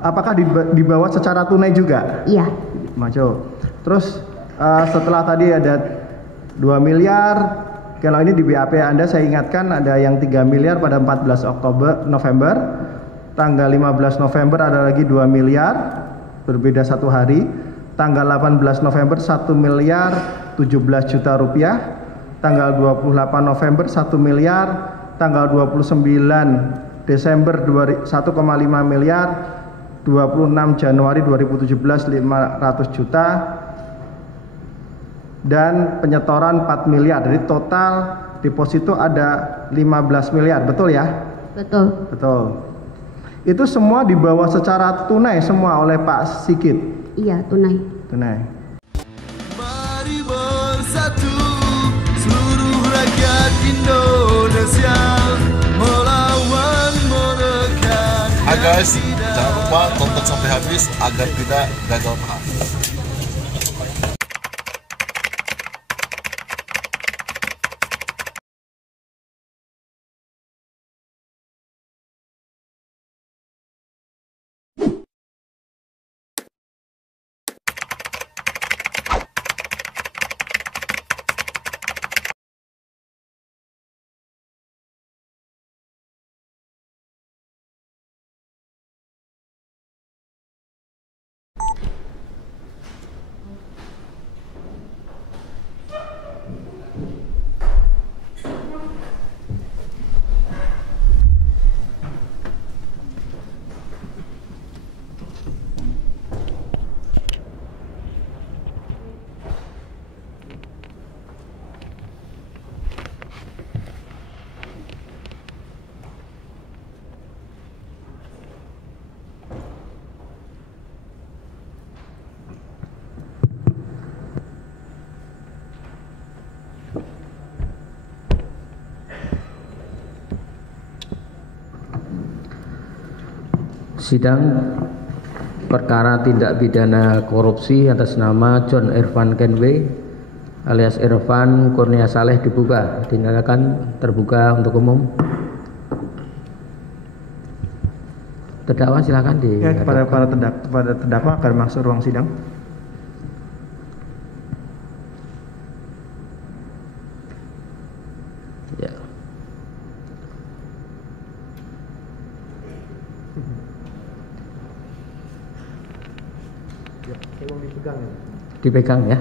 Apakah dibawa secara tunai juga? Iya. Maju. Terus setelah tadi ada 2 miliar, kalau ini di BAP Anda saya ingatkan ada yang 3 miliar pada 14 November, tanggal 15 November ada lagi 2 miliar, berbeda 1 hari, tanggal 18 November 1 miliar 17 juta rupiah, tanggal 28 November 1 miliar, tanggal 29 Desember 1,5 miliar, 26 Januari 2017 500 juta, dan penyetoran 4 miliar. Jadi total deposito ada 15 miliar, betul ya? Betul. Betul. Itu semua dibawa secara tunai semua oleh Pak Sigit? Iya, tunai. Tunai. Mari bersatu seluruh rakyat Indonesia melawan menekan. Guys, jangan lupa tonton sampai habis agar tidak gagal paham. Sidang perkara tindak pidana korupsi atas nama John Irfan Kenwe alias Irfan Kurnia Saleh dibuka. Dinyatakan terbuka untuk umum. Terdakwa silakan di. Ya, kepada terdakwa akan masuk ruang sidang. Ya. Dipegang ya.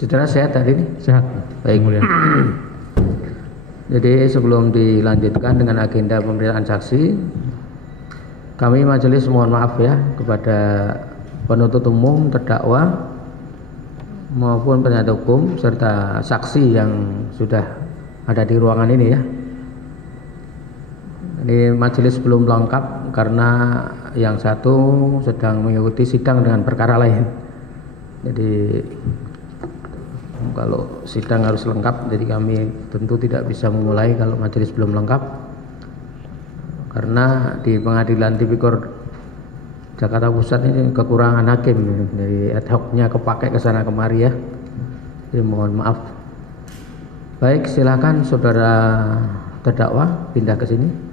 Saudara sehat hari ini? Sehat. Baik, mulia. Jadi sebelum dilanjutkan dengan agenda pemeriksaan saksi, kami majelis mohon maaf ya kepada penuntut umum, terdakwa maupun penasihat hukum serta saksi yang sudah ada di ruangan ini ya. Ini majelis belum lengkap karena yang satu sedang mengikuti sidang dengan perkara lain. Jadi kalau sidang harus lengkap, jadi kami tentu tidak bisa memulai kalau majelis belum lengkap. Karena di Pengadilan Tipikor Jakarta Pusat ini kekurangan hakim, jadi ad hoc-nya kepakai ke sana kemari ya. Jadi mohon maaf. Baik, silakan saudara terdakwa pindah ke sini.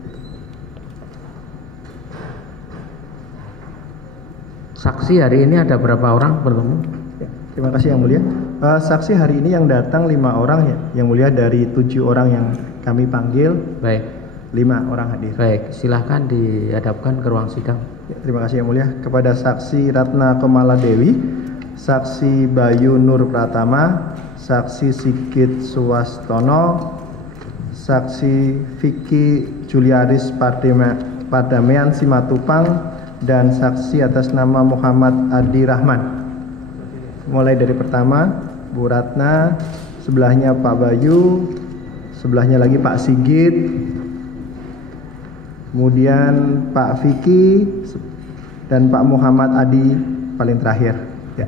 Saksi hari ini ada berapa orang bertemu? Ya, terima kasih yang mulia. Saksi hari ini yang datang 5 orang ya, yang mulia, dari 7 orang yang kami panggil. Baik. 5 orang hadir. Baik, silahkan dihadapkan ke ruang sidang. Ya, terima kasih yang mulia. Kepada saksi Ratna Komaladewi, saksi Bayu Nur Pratama, saksi Sigit Suwastono, saksi Vicky Juliaris Pardamian Simatupang, dan saksi atas nama Muhammad Adi Rahman. Mulai dari pertama Bu Ratna, sebelahnya Pak Bayu, sebelahnya lagi Pak Sigit, kemudian Pak Vicky, dan Pak Muhammad Adi paling terakhir ya.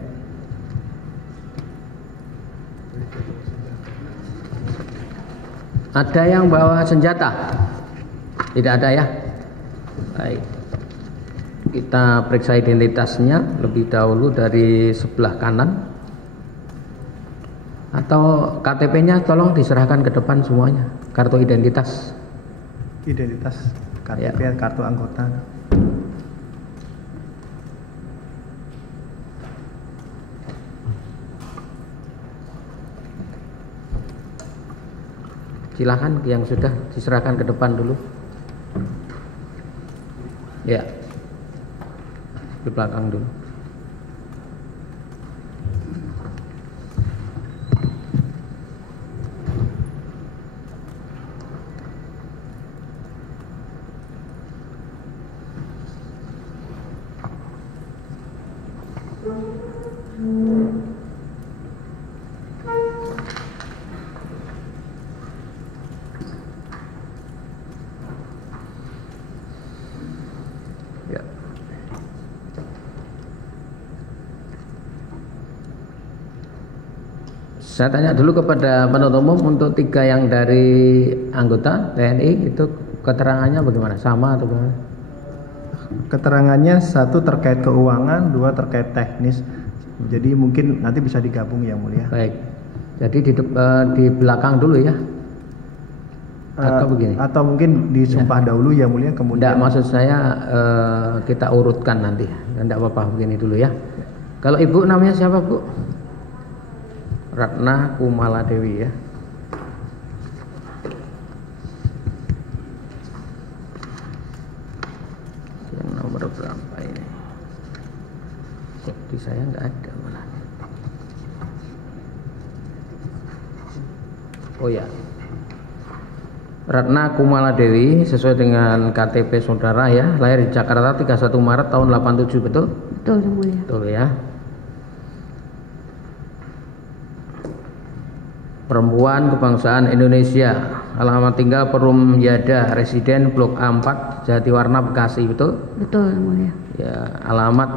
Ada yang bawa senjata? Tidak ada ya? Baik. Kita periksa identitasnya lebih dahulu dari sebelah kanan. Atau KTP-nya tolong diserahkan ke depan semuanya, kartu identitas. Identitas KTP, Ya. kartu anggota. Silahkan yang sudah diserahkan ke depan dulu. Ya, di belakang dulu. Ya. Saya tanya dulu kepada penuntut umum untuk 3 yang dari anggota TNI itu keterangannya bagaimana? Sama atau bagaimana? Keterangannya 1 terkait keuangan, 2 terkait teknis. Jadi mungkin nanti bisa digabung yang mulia. Baik. Jadi di belakang dulu ya. Atau begini? Atau mungkin disumpah dahulu yang mulia kemudian. Tidak, maksud saya kita urutkan nanti. Tidak apa-apa begini dulu ya. Kalau ibu namanya siapa bu? Ratna Kumala Dewi ya. Yang nomor berapa ini? Kok di saya nggak ada malah. Oh ya. Ratna Kumala Dewi sesuai dengan KTP saudara ya, lahir di Jakarta 31 Maret tahun 87, betul? Betul, Yang Mulia. Betul ya. Perempuan kebangsaan Indonesia, alamat tinggal Perum Yada, residen Blok A4, Jatiwarna, Bekasi, betul? Betul, Yang Mulia. Ya, alamat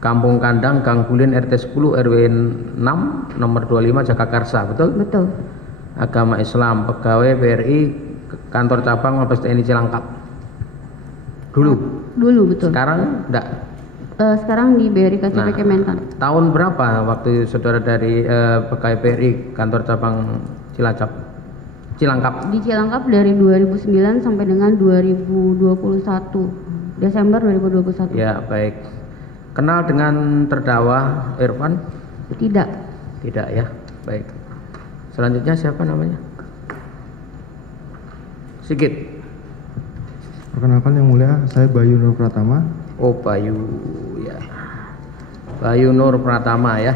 Kampung Kandang, Gang Bulin, RT 10 RW 6 nomor 25 Jagakarsa, betul? Betul. Agama Islam, pegawai BRI kantor cabang Mabes TNI Cilangkap. Dulu. Dulu, betul. Sekarang enggak. Sekarang di BRI KCP Kementan. Tahun berapa waktu saudara dari pegawai BRI kantor cabang Cilangkap? Di Cilangkap dari 2009 sampai dengan 2021. Desember 2021. Ya, baik. Kenal dengan terdakwa Irfan? Tidak. Tidak ya. Baik. Selanjutnya siapa namanya? Sigit. Perkenalkan yang mulia, saya Bayu Nur Pratama. Oh, Bayu ya. Bayu Nur Pratama ya.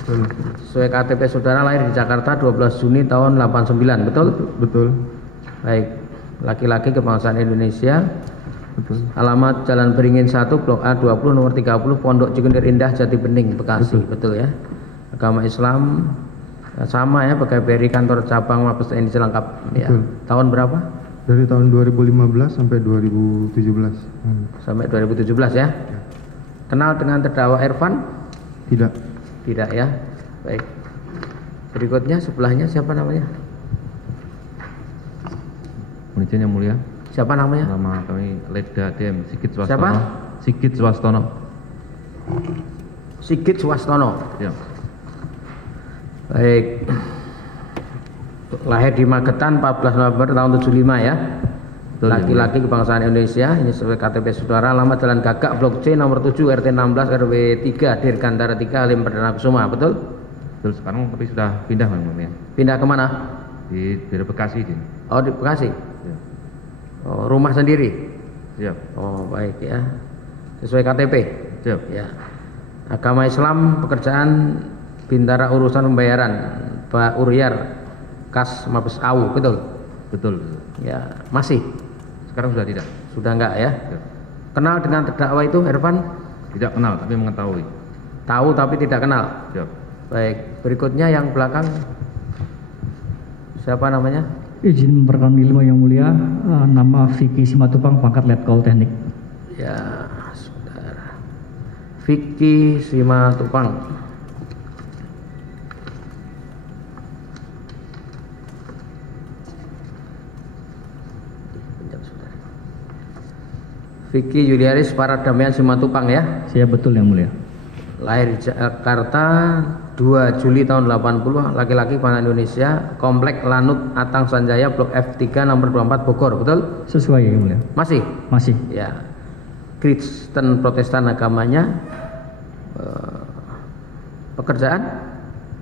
Betul. Sesuai KTP saudara lahir di Jakarta 12 Juni tahun 89, betul? Betul. Baik. Laki-laki kebangsaan Indonesia. Betul. Alamat Jalan Beringin 1 Blok A 20 nomor 30 Pondok Cikunir Indah Jati Bening Bekasi, betul ya. Agama Islam sama ya, pegawai BRI kantor cabang Mabes TNI Cilangkap ya. Betul. Tahun berapa? Dari tahun 2015 sampai 2017. Sampai 2017 ya. Kenal dengan terdakwa Irfan? Tidak. Tidak ya. Baik. Berikutnya sebelahnya siapa namanya? Mohon izin yang mulia. Siapa namanya? Nama kami Leda DM Sigit Swastono. Siapa? Sigit Swastono. Sigit Swastono. Ya. Baik. Lahir di Magetan 14 November tahun 75 ya. Betul, Laki-laki kebangsaan Indonesia, ini sesuai KTP saudara, alamat Jalan Gagak Blok C nomor 7 RT 16 RW 3 Dirgantara 3 Halim Perdana Kusuma, betul? Betul, sekarang tapi sudah pindah Bang ya. Pindah kemana? Di daerah Bekasi ini. Oh, di Bekasi. Ya. Oh, rumah sendiri. Siap. Oh, baik ya. Sesuai KTP. Siap. Ya. Agama Islam, pekerjaan bintara urusan pembayaran, Pak Uryar, Kas Mabes AU, betul? Betul. Ya, masih. Sekarang sudah tidak. Sudah enggak ya? Ya. Kenal dengan terdakwa itu, Irfan? Tidak kenal tapi mengetahui. Tahu tapi tidak kenal. Siap. Baik, berikutnya yang belakang. Siapa namanya? Izin memperkenalkan ilmu yang mulia, nama Vicky Simatupang, pangkat Letkol Teknik. Ya, saudara. Vicky Simatupang. Vicky Yuliaris Paradamian Simatupang ya. Saya betul yang mulia. Lahir di Jakarta 2 2 Juli tahun 80, laki-laki Pangan Indonesia, Komplek Lanut Atang Sanjaya, Blok F3 nomor 24 Bogor, betul? Sesuai yang mulia. Masih? Masih. Ya. Kristen Protestan agamanya, pekerjaan?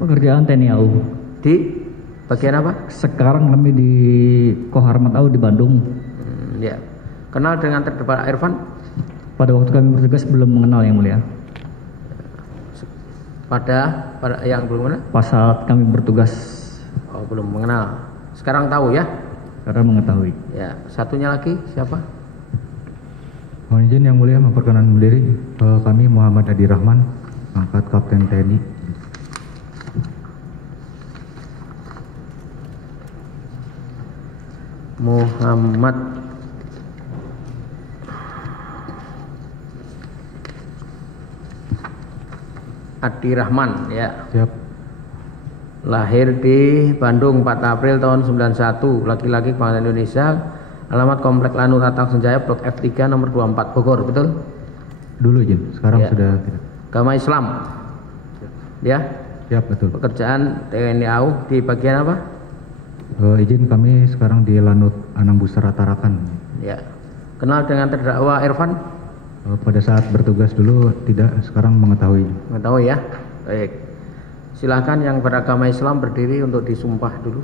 Pekerjaan TNI AU. Di bagian apa? Sekarang kami di Koharmat AU di Bandung. Ya. Kenal dengan terdakwa Irfan? Pada waktu kami bertugas belum mengenal yang mulia. Pada yang belum mengenal? Pas saat kami bertugas. Oh, belum mengenal. Sekarang tahu ya? Karena mengetahui. Ya. Satunya lagi siapa? Mohon izin yang mulia memperkenalkan diri. Kami Muhammad Adi Rahman, pangkat Kapten TNI. Muhammad Adi Rahman, ya. Siap. Lahir di Bandung 4 April tahun 91, laki-laki Pangan Indonesia, alamat Komplek Lanut Atang Sanjaya, Blok F3 nomor 24 Bogor, betul? Dulu izin, sekarang Ya. sudah tidak. Agama Islam. Ya. Siap, betul. Pekerjaan TNI AU di bagian apa? Izin kami sekarang di Lanut Anang Busara Tarakan. Ya. Kenal dengan terdakwa Irfan? Pada saat bertugas dulu tidak, sekarang mengetahui. Mengetahui ya. Baik. Silakan yang beragama Islam berdiri untuk disumpah dulu.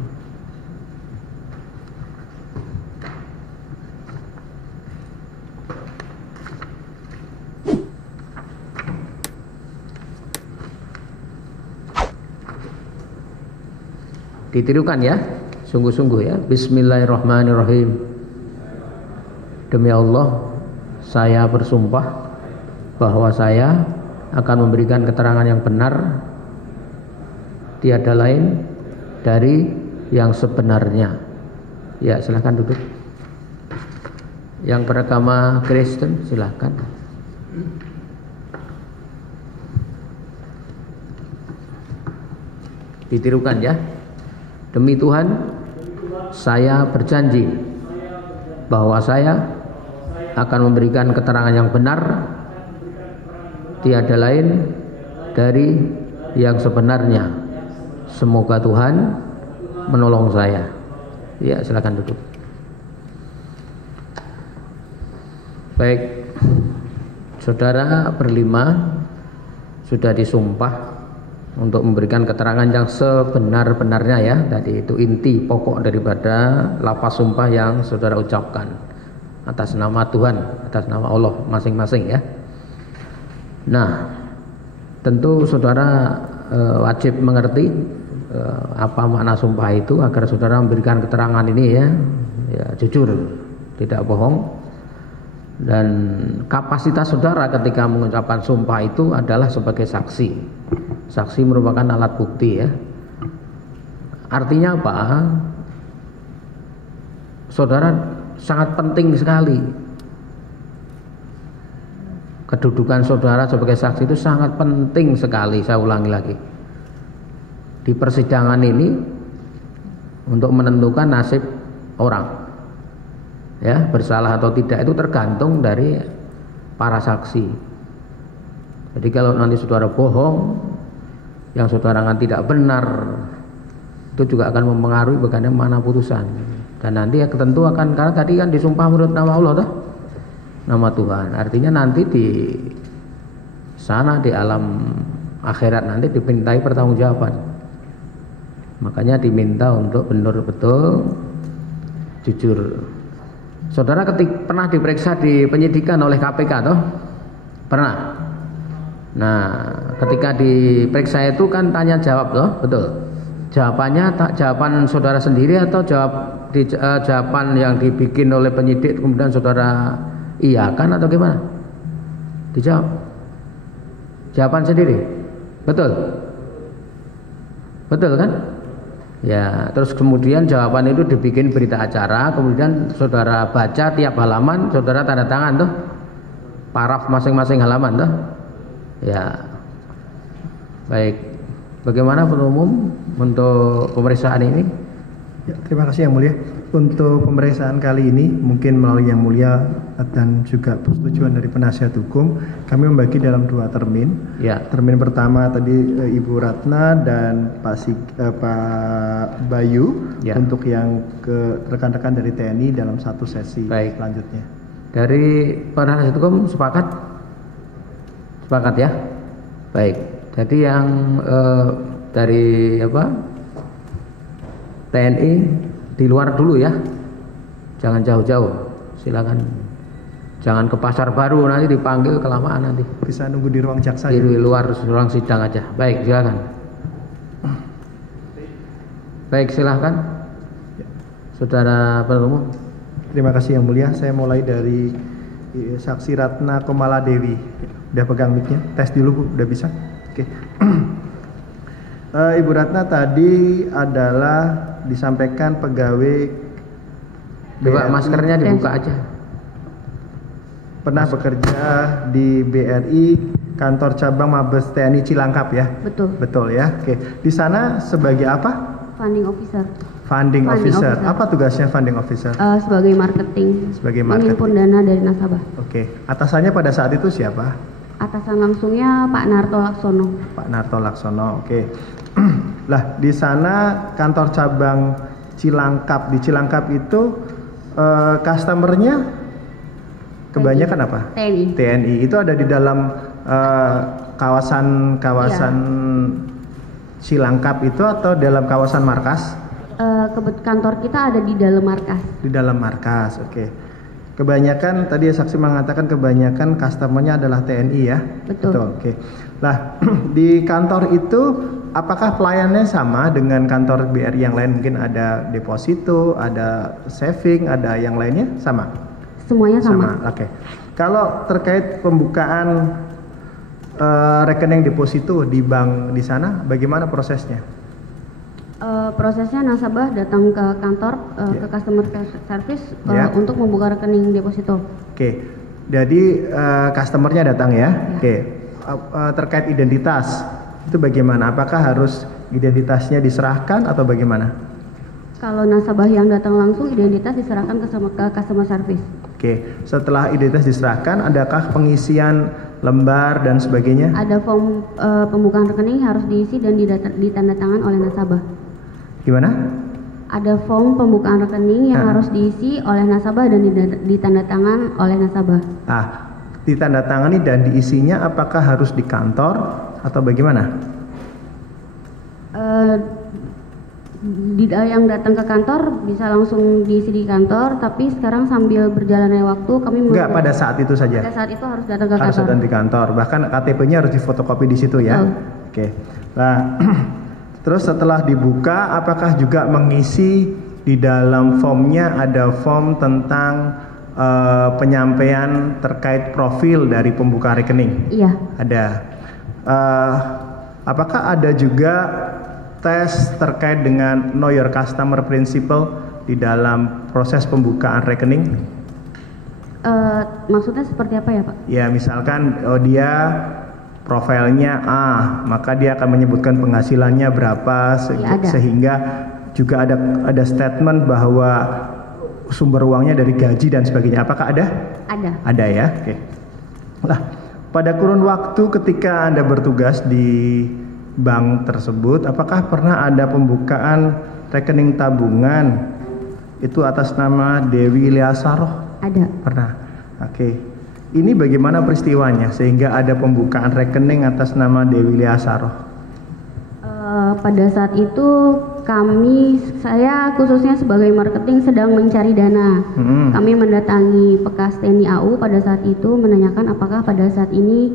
Ditirukan ya, sungguh-sungguh ya. Bismillahirrahmanirrahim. Demi Allah, saya bersumpah bahwa saya akan memberikan keterangan yang benar, tiada lain dari yang sebenarnya. Ya, silahkan duduk. Yang beragama Kristen silahkan. Ditirukan ya. Demi Tuhan, saya berjanji bahwa saya akan memberikan keterangan yang benar, tiada lain dari yang sebenarnya. Semoga Tuhan menolong saya. Ya, silakan duduk. Baik, saudara berlima sudah disumpah untuk memberikan keterangan yang sebenar-benarnya ya. Tadi itu inti pokok daripada lafaz sumpah yang saudara ucapkan atas nama Tuhan, atas nama Allah masing-masing ya. Nah, tentu saudara wajib mengerti apa makna sumpah itu agar saudara memberikan keterangan ini ya, jujur, tidak bohong. Dan kapasitas saudara ketika mengucapkan sumpah itu adalah sebagai saksi. Saksi merupakan alat bukti ya. Artinya apa? Saudara sangat penting sekali. Kedudukan saudara sebagai saksi itu sangat penting sekali, saya ulangi lagi. Di persidangan ini untuk menentukan nasib orang. Ya, bersalah atau tidak itu tergantung dari para saksi. Jadi kalau nanti saudara bohong, yang saudara kan tidak benar, itu juga akan mempengaruhi bagaimana putusan. Dan nanti ya tentu akan, karena tadi kan disumpah menurut nama Allah toh, nama Tuhan. Artinya nanti di sana di alam akhirat nanti dimintai pertanggungjawaban. Makanya diminta untuk benar-betul jujur. Saudara pernah diperiksa di penyidikan oleh KPK toh? Pernah. Nah, ketika diperiksa itu kan tanya jawab toh, betul. Jawabannya jawaban saudara sendiri atau jawaban yang dibikin oleh penyidik kemudian saudara iyakan atau gimana? Dijawab. Jawaban sendiri. Betul. Betul kan? Ya, terus kemudian jawaban itu dibikin berita acara, kemudian saudara baca tiap halaman, saudara tanda tangan tuh, paraf masing-masing halaman tuh. Ya, baik. Bagaimana penuh umum untuk pemeriksaan ini? Ya, terima kasih Yang Mulia. Untuk pemeriksaan kali ini mungkin melalui Yang Mulia dan juga persetujuan dari penasihat hukum, kami membagi dalam 2 termin. Ya. Termin pertama tadi Ibu Ratna dan Pak Bayu Ya. untuk yang ke rekan-rekan dari TNI dalam satu sesi Baik. selanjutnya. Dari penasihat hukum sepakat? Sepakat ya? Baik. Jadi yang dari TNI di luar dulu ya, jangan jauh-jauh, silakan, jangan ke Pasar Baru, nanti dipanggil kelamaan nanti. Bisa nunggu di ruang jaksa. Di luar ruang sidang aja. Baik, silakan. Baik, silakan, Saudara penuntut umum. Terima kasih Yang Mulia. Saya mulai dari Saksi Ratna Komala Dewi. Udah pegang mic-nya? Tes dulu Bu, udah bisa? Oke. Ibu Ratna tadi adalah disampaikan pegawai Coba BRI, maskernya dibuka aja. pernah bekerja di BRI kantor cabang Mabes TNI Cilangkap ya? Betul. Betul ya. Oke. Di sana sebagai apa? Funding officer. Funding officer. Apa tugasnya funding officer? Sebagai marketing. Sebagai marketing. Menghimpun dana dari nasabah. Oke. Atasannya pada saat itu siapa? Atasan langsungnya Pak Narto Laksono. Pak Narto Laksono. Oke. Lah di sana kantor cabang Cilangkap, di Cilangkap itu customernya kebanyakan apa? TNI. TNI. Itu ada di dalam kawasan Cilangkap itu atau dalam kawasan markas? Kantor kita ada di dalam markas. Di dalam markas, oke. Kebanyakan tadi saksi mengatakan kebanyakan customernya adalah TNI ya? Betul. Oke. Nah di kantor itu apakah pelayanannya sama dengan kantor BRI yang lain? Mungkin ada deposito, ada saving, ada yang lainnya sama? Semuanya sama. Oke. Kalau terkait pembukaan rekening deposito di bank di sana, bagaimana prosesnya? Prosesnya nasabah datang ke kantor ke customer service untuk membuka rekening deposito. Oke. Jadi customernya datang ya. Oke. Terkait identitas itu bagaimana? Apakah harus identitasnya diserahkan atau bagaimana? Kalau nasabah yang datang langsung, identitas diserahkan ke customer service. Oke. Setelah identitas diserahkan, adakah pengisian lembar dan sebagainya? Ada form pembukaan rekening harus diisi dan ditandatangan oleh nasabah. Gimana? Ada form pembukaan rekening yang harus diisi oleh nasabah dan ditandatangan oleh nasabah. Ditandatangani dan diisinya apakah harus di kantor atau bagaimana? Yang datang ke kantor bisa langsung diisi di kantor, tapi sekarang sambil berjalannya waktu kami enggak pada saat itu saja. Pada saat itu harus datang ke harus kantor. datang di kantor, bahkan KTP-nya harus difotokopi di situ ya. Oke. Nah, terus setelah dibuka, apakah juga mengisi di dalam formnya ada form tentang penyampaian terkait profil dari pembuka rekening? Iya. Ada. Apakah ada juga tes terkait dengan Know Your Customer Principle di dalam proses pembukaan rekening? Maksudnya seperti apa ya Pak? Ya misalkan dia profilnya A, maka dia akan menyebutkan penghasilannya berapa sehingga juga ada statement bahwa sumber uangnya dari gaji dan sebagainya. Apakah ada? Ada. Ada ya. Oke. Lah, pada kurun waktu ketika Anda bertugas di bank tersebut, apakah pernah ada pembukaan rekening tabungan itu atas nama Dewi Liasaroh? Ada. Pernah. Oke. Ini bagaimana peristiwanya sehingga ada pembukaan rekening atas nama Dewi Liasaroh? Pada saat itu saya khususnya sebagai marketing sedang mencari dana. Kami mendatangi bekas TNI AU pada saat itu menanyakan apakah pada saat ini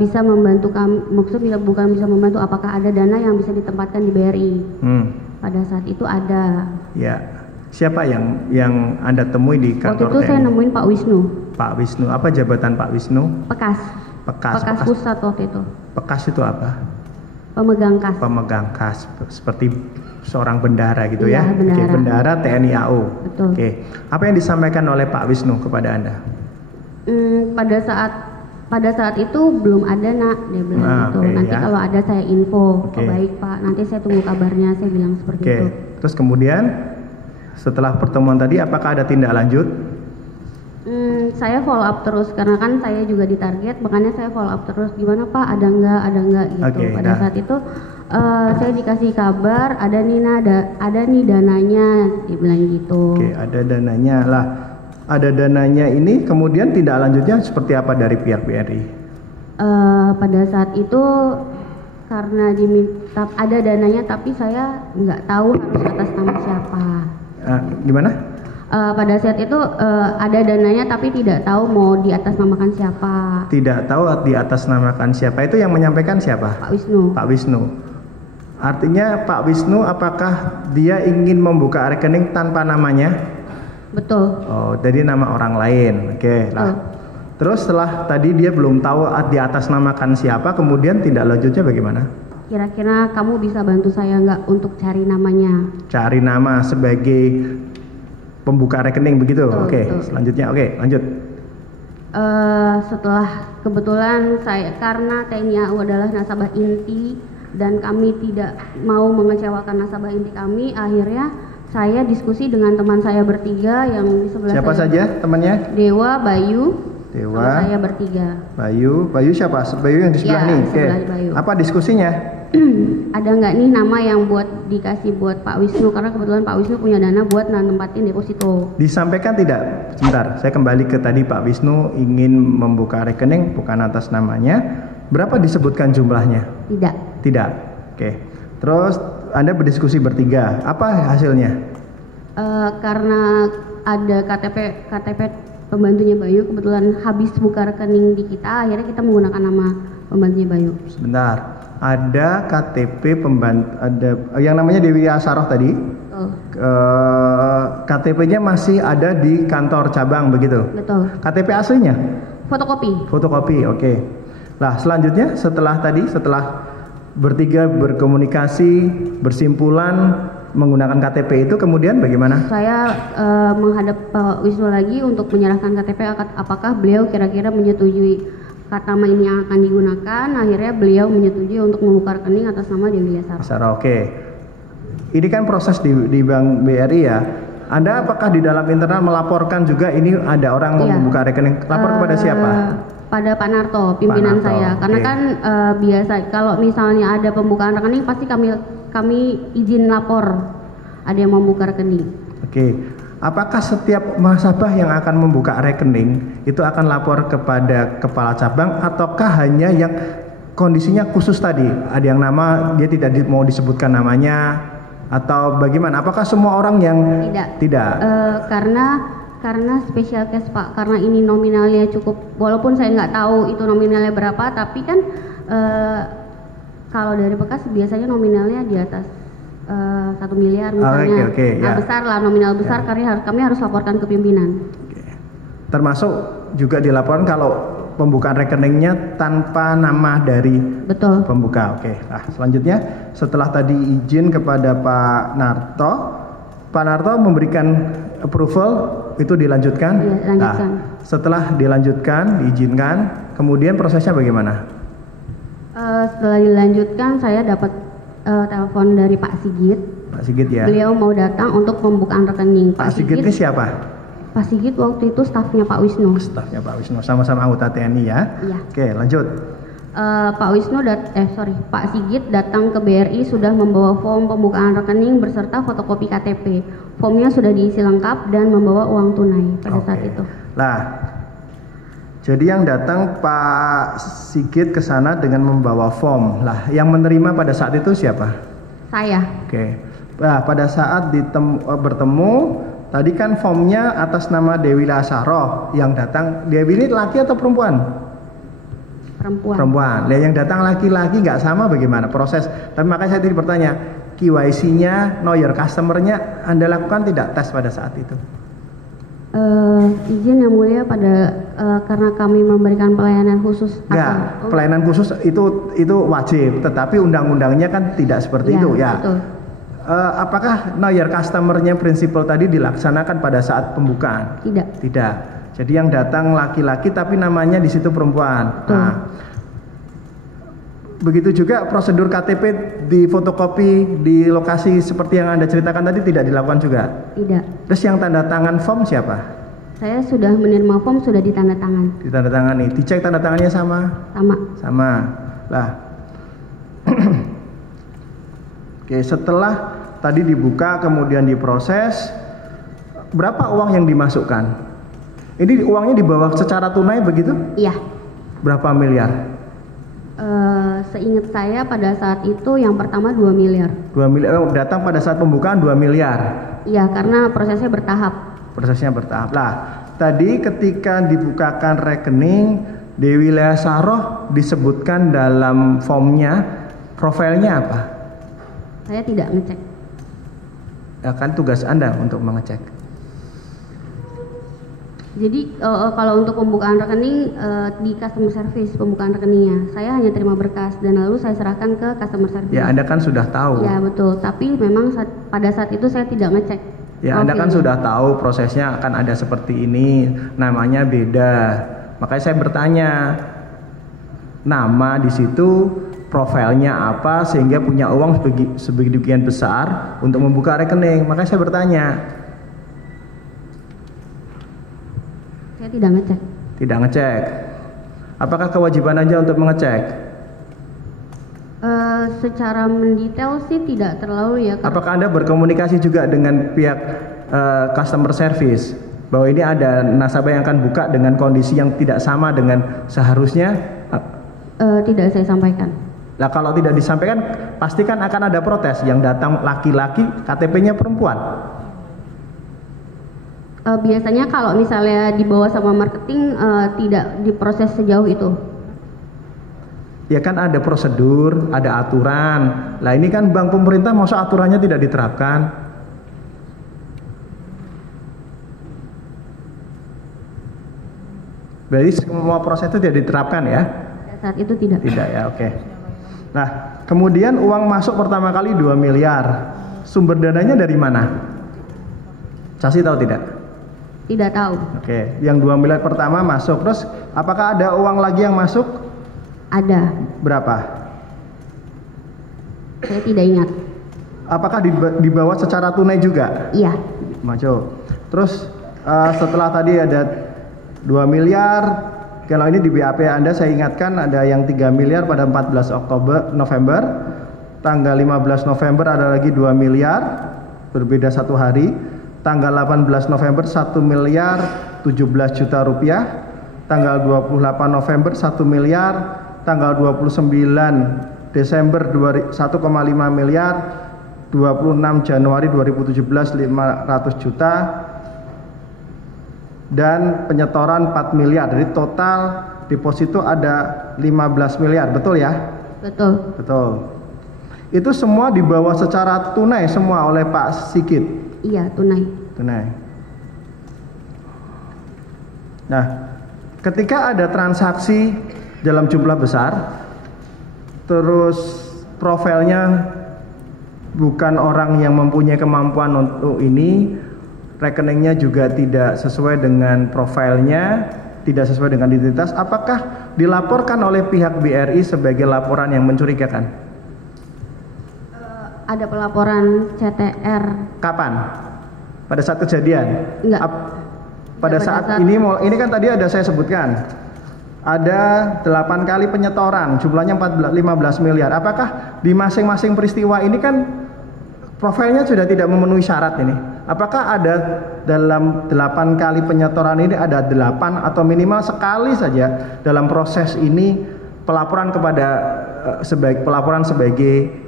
bisa membantu kami, maksudnya bukan bisa membantu, apakah ada dana yang bisa ditempatkan di BRI. Pada saat itu ada. Ya. Siapa yang Anda temui di kantor TNI? Waktu itu saya nemuin Pak Wisnu. Pak Wisnu, apa jabatan Pak Wisnu? Bekas pusat waktu itu. Bekas itu apa? Pemegang kas. Pemegang kas, seperti seorang bendahara gitu ya? Bendahara. Oke, bendahara TNI AU. Betul. Oke, apa yang disampaikan oleh Pak Wisnu kepada Anda? Pada saat itu belum ada nak, dia bilang gitu. Nanti kalau ada saya info. Baik Pak, nanti saya tunggu kabarnya, saya bilang seperti itu. Terus kemudian Setelah pertemuan tadi, apakah ada tindak lanjut? Saya follow up terus karena kan saya juga ditarget, makanya saya follow up terus. Gimana Pak? Ada nggak gitu. Oke, Pada saat itu saya dikasih kabar ada nih dananya, dibilang gitu. Oke, ada dananya lah. Ada dananya ini, kemudian tindak lanjutnya seperti apa dari pihak BRI? Pada saat itu karena diminta ada dananya, tapi saya nggak tahu harus atas nama siapa. Gimana? Pada saat itu ada dananya, tapi tidak tahu mau diatasnamakan siapa. Tidak tahu diatasnamakan siapa, itu yang menyampaikan siapa? Pak Wisnu. Pak Wisnu. Artinya Pak Wisnu apakah dia ingin membuka rekening tanpa namanya? Betul. Oh, jadi nama orang lain. Oke, lah. Terus setelah tadi dia belum tahu diatasnamakan siapa, kemudian tindak lanjutnya bagaimana? Kira-kira kamu bisa bantu saya nggak untuk cari namanya? Cari nama sebagai pembuka rekening begitu. Betul, Oke, betul. selanjutnya. Oke, lanjut. Setelah kebetulan saya karena TNI AU adalah nasabah inti dan kami tidak mau mengecewakan nasabah inti kami, akhirnya saya diskusi dengan teman saya bertiga yang di sebelah Siapa saya. saja temannya? Dewa, Bayu, Dewa, sama saya bertiga. Bayu siapa? Bayu yang di sebelah Ya, nih. sebelah Bayu. Apa diskusinya? Ada nggak nih nama yang buat dikasih buat Pak Wisnu, karena kebetulan Pak Wisnu punya dana buat nempatin deposito. Disampaikan tidak? Sebentar, saya kembali ke tadi Pak Wisnu ingin membuka rekening bukan atas namanya. Berapa disebutkan jumlahnya? Tidak. Tidak. Oke. Terus Anda berdiskusi bertiga. Apa hasilnya? Karena ada KTP pembantunya Bayu kebetulan habis buka rekening di kita, akhirnya kita menggunakan nama pembantunya Bayu. Sebentar. Ada KTP pembantu, ada yang namanya Dewi Asaroh tadi. KTP-nya masih ada di kantor cabang begitu. Betul. KTP aslinya? Fotokopi. Fotokopi, oke. Nah, selanjutnya setelah bertiga berkomunikasi, bersimpulan menggunakan KTP itu, kemudian bagaimana? Saya menghadap Pak Wisnu lagi untuk menyerahkan KTP, apakah beliau kira-kira menyetujui nama ini yang akan digunakan. Akhirnya beliau menyetujui untuk membuka rekening atas nama Dewi Asaro. Oke. Ini kan proses di Bank BRI ya. Anda apakah di dalam internal melaporkan juga ini ada orang mau membuka rekening? Lapor kepada siapa? Pada Pak Narto, pimpinan Pak Narto, saya. Karena kan biasa kalau misalnya ada pembukaan rekening pasti kami izin lapor ada yang mau membuka rekening. Oke. Apakah setiap nasabah yang akan membuka rekening itu akan lapor kepada kepala cabang, ataukah hanya yang kondisinya khusus tadi? Ada yang nama dia tidak mau disebutkan namanya, atau bagaimana? Apakah semua orang yang tidak? Karena special case Pak, karena ini nominalnya cukup, walaupun saya nggak tahu itu nominalnya berapa, tapi kan kalau dari bekas biasanya nominalnya di atas 1 miliar misalnya. Besar lah, nominal besar, kami harus laporkan ke pimpinan. Termasuk juga dilaporkan kalau pembukaan rekeningnya tanpa nama dari pembuka. Oke. Nah, selanjutnya setelah tadi izin kepada Pak Narto memberikan approval, itu dilanjutkan. Nah, setelah dilanjutkan, diizinkan, kemudian prosesnya bagaimana? Setelah dilanjutkan, saya dapat telepon dari Pak Sigit. Pak Sigit ya. Beliau mau datang untuk pembukaan rekening. Pak Sigit ini siapa? Pak Sigit waktu itu stafnya Pak Wisnu. Stafnya Pak Wisnu, sama-sama anggota TNI ya. Iya. Oke, lanjut. Pak Sigit datang ke BRI sudah membawa form pembukaan rekening beserta fotokopi KTP. Formnya sudah diisi lengkap dan membawa uang tunai pada saat itu. Nah, jadi yang datang Pak Sigit ke sana dengan membawa form. Lah, yang menerima pada saat itu siapa? Saya. Oke. Nah, pada saat bertemu, tadi kan formnya atas nama Dewi Asaroh yang datang. Dewi ini laki atau perempuan? Perempuan. Yang datang laki-laki nggak sama bagaimana proses? Tapi makanya saya tadi bertanya, KYC-nya, know your customer-nya Anda lakukan tidak tes pada saat itu? Izin yang mulia karena kami memberikan pelayanan khusus. Pelayanan khusus itu wajib, tetapi undang-undangnya kan tidak seperti itu ya. Betul. Apakah know your customer-nya prinsipal tadi dilaksanakan pada saat pembukaan? Tidak. Jadi yang datang laki-laki tapi namanya di situ perempuan. Nah, Begitu juga prosedur KTP di fotokopi di lokasi seperti yang Anda ceritakan tadi tidak dilakukan juga? Tidak. Terus yang tanda tangan form siapa? Saya sudah menerima form, sudah ditandatangan. Ditandatangani. Dicek tanda tangannya sama? Sama. Lah. Oke, setelah tadi dibuka kemudian diproses, berapa uang yang dimasukkan? Ini uangnya dibawa secara tunai begitu? Iya. Berapa miliar? Seingat saya pada saat itu yang pertama 2 miliar. 2 miliar datang pada saat pembukaan 2 miliar. Iya, karena prosesnya bertahap. Prosesnya bertahap. Lah, tadi ketika dibukakan rekening Dewi Lea Saroh disebutkan dalam formnya profilnya apa? Saya tidak ngecek. Ya kan tugas Anda untuk mengecek. Jadi kalau untuk pembukaan rekening di customer service pembukaan rekeningnya, saya hanya terima berkas dan lalu saya serahkan ke customer service. Ya, Anda kan sudah tahu. Ya betul, tapi memang pada saat itu saya tidak ngecek. Ya, Anda kan sudah tahu prosesnya akan ada seperti ini, namanya beda. Makanya saya bertanya, nama di situ, profilnya apa sehingga punya uang sebegian besar untuk membuka rekening. Makanya saya bertanya. Saya tidak ngecek. Tidak ngecek. Apakah kewajiban Anda untuk mengecek? Secara mendetail sih tidak terlalu ya. Apakah Anda berkomunikasi juga dengan pihak customer service bahwa ini ada nasabah yang akan buka dengan kondisi yang tidak sama dengan seharusnya? Tidak saya sampaikan. Nah, kalau tidak disampaikan pastikan akan ada protes. Yang datang laki-laki, KTP-nya perempuan. Biasanya kalau misalnya dibawa sama marketing tidak diproses sejauh itu. Ya kan ada prosedur, ada aturan. Lah ini kan bank pemerintah, masa aturannya tidak diterapkan? Berarti semua proses itu tidak diterapkan ya? Pada saat itu tidak. Tidak ya, oke. Nah, kemudian uang masuk pertama kali 2 miliar. Sumber dananya dari mana? Saksi tahu tidak? Tidak tahu. Oke, yang 2 miliar pertama masuk. Terus apakah ada uang lagi yang masuk? Ada. Berapa? Saya tidak ingat. Apakah dibawa secara tunai juga? Iya. Masuk. Terus setelah tadi ada 2 miliar, kalau ini di BAP Anda saya ingatkan ada yang 3 miliar pada 14 November. Tanggal 15 November ada lagi 2 miliar, berbeda 1 hari. Tanggal 18 November 1 miliar 17 juta rupiah. Tanggal 28 November 1 miliar. Tanggal 29 Desember 1,5 miliar. 26 Januari 2017 500 juta. Dan penyetoran 4 miliar. Jadi total deposito ada 15 miliar, betul ya? Betul. Betul. Itu semua dibawa secara tunai semua oleh Pak Sigit. Iya, tunai. Tunai. Nah, ketika ada transaksi dalam jumlah besar, terus profilnya bukan orang yang mempunyai kemampuan untuk ini, rekeningnya juga tidak sesuai dengan profilnya, tidak sesuai dengan identitas, apakah dilaporkan oleh pihak BRI sebagai laporan yang mencurigakan? Ada pelaporan CTR. Kapan? Pada saat kejadian? Enggak. Pada saat ini kan tadi ada saya sebutkan. Ada 8 kali penyetoran, jumlahnya 15 miliar. Apakah di masing-masing peristiwa ini kan profilnya sudah tidak memenuhi syarat ini? Apakah ada dalam 8 kali penyetoran ini ada 8 atau minimal sekali saja dalam proses ini pelaporan kepada pelaporan sebagai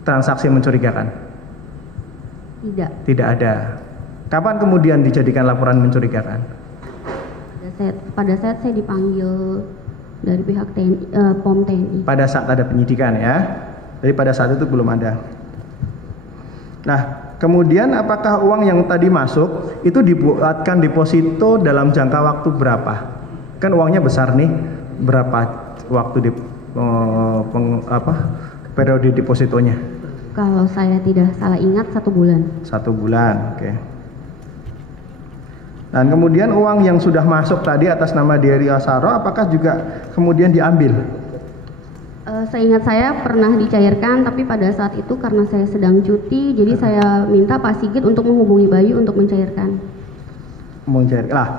transaksi mencurigakan? Tidak. Tidak ada. Kapan kemudian dijadikan laporan mencurigakan? Pada saat saya dipanggil dari pihak TNI, POM TNI. Pada saat ada penyidikan ya. Jadi pada saat itu belum ada. Nah, kemudian apakah uang yang tadi masuk itu dibuatkan deposito dalam jangka waktu berapa? Kan uangnya besar nih. Berapa waktu periode depositonya? Kalau saya tidak salah ingat 1 bulan. 1 bulan, oke. Dan kemudian uang yang sudah masuk tadi atas nama Dewi Lea Saroh, apakah juga kemudian diambil? Seingat saya pernah dicairkan, tapi pada saat itu karena saya sedang cuti, jadi saya minta Pak Sigit untuk menghubungi Bayu untuk mencairkan. Mencairkan lah.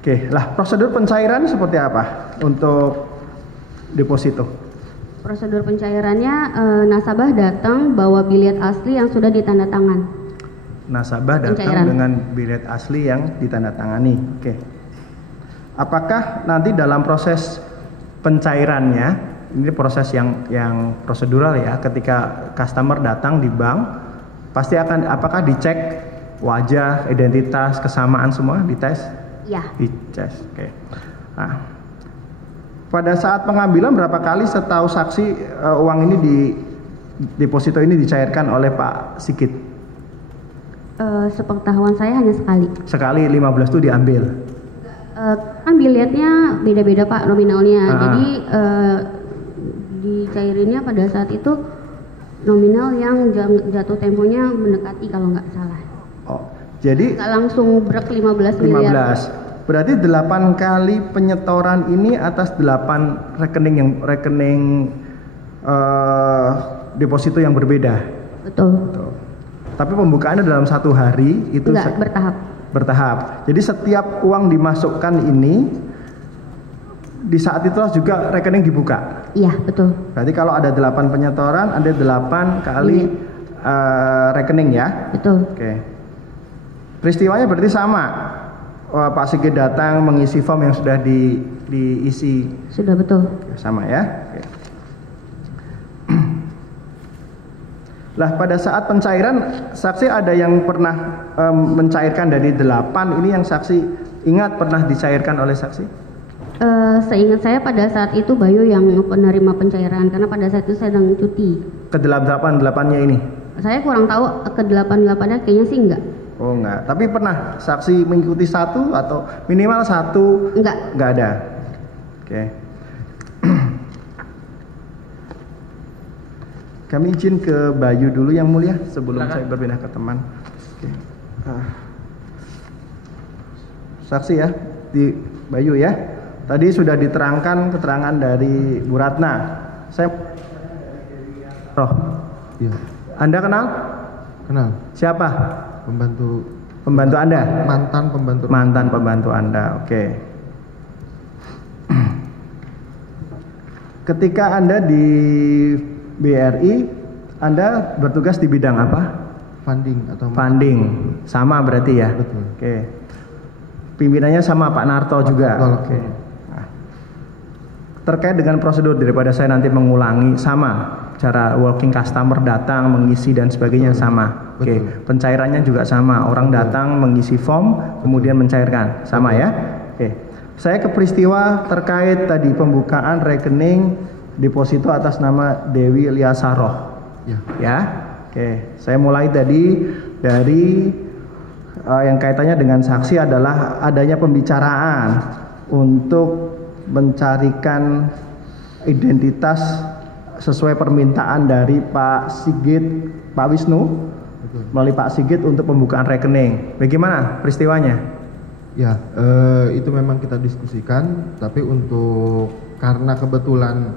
Oke, lah prosedur pencairan seperti apa untuk deposito? Prosedur pencairannya, nasabah datang bawa bilet asli yang sudah ditandatangan. Nasabah datang dengan bilet asli yang ditandatangani. Oke. Apakah nanti dalam proses pencairannya, ini proses yang prosedural ya, ketika customer datang di bank pasti akan apakah dicek wajah, identitas, kesamaan semua dites? Ya. Dites. Oke. Nah, pada saat pengambilan berapa kali setahu saksi uang ini di deposito ini dicairkan oleh Pak Sigit? Sepengetahuan saya hanya sekali. Sekali 15 itu diambil. Kan biletnya beda-beda Pak nominalnya. Jadi dicairinnya pada saat itu nominal yang jatuh temponya mendekati kalau nggak salah. Oh, jadi nggak langsung brek 15 miliar. 15. Berarti 8 kali penyetoran ini atas 8 rekening deposito yang berbeda. Betul. Betul. Tapi pembukaannya dalam 1 hari itu enggak, bertahap. Jadi setiap uang dimasukkan ini di saat itulah juga rekening dibuka. Iya, betul. Berarti kalau ada 8 penyetoran, ada 8 kali rekening ya? Betul. Oke. Peristiwanya berarti sama. Pak Sigit datang mengisi form yang sudah diisi. Sudah betul. Oke, sama ya. Oke. Lah pada saat pencairan, saksi ada yang pernah mencairkan dari 8 ini yang saksi ingat pernah dicairkan oleh saksi? Seingat saya pada saat itu Bayu yang penerima pencairan karena pada saat itu saya sedang cuti. Ke 8-8-nya ini? Saya kurang tahu ke 8-8-nya kayaknya sih enggak. Oh enggak, tapi pernah saksi mengikuti 1 atau minimal 1? Enggak ada. Oke. Kami izin ke Bayu dulu yang mulia sebelum saya berpindah ke teman. Oke. Saksi ya, di Bayu ya. Tadi sudah diterangkan keterangan dari Bu Ratna. Saya Iya. Anda kenal? Kenal. Siapa? Pembantu Anda? Mantan pembantu Anda. Oke. Ketika Anda di BRI, Anda bertugas di bidang apa? Funding. Sama berarti ya? Betul. Oke. Pimpinannya sama Pak Narto juga. Oke. Nah, terkait dengan prosedur daripada saya nanti mengulangi, sama cara working customer datang mengisi dan sebagainya sama. Oke. Pencairannya juga sama. Orang datang mengisi form kemudian mencairkan. Sama ya? Oke. Saya ke peristiwa terkait tadi pembukaan rekening deposito atas nama Dewi Liasaroh. Ya. Oke. Saya mulai tadi dari yang kaitannya dengan saksi adalah adanya pembicaraan untuk mencarikan identitas sesuai permintaan dari Pak Sigit, Pak Wisnu, melalui Pak Sigit untuk pembukaan rekening. Bagaimana peristiwanya? Ya, itu memang kita diskusikan, tapi karena kebetulan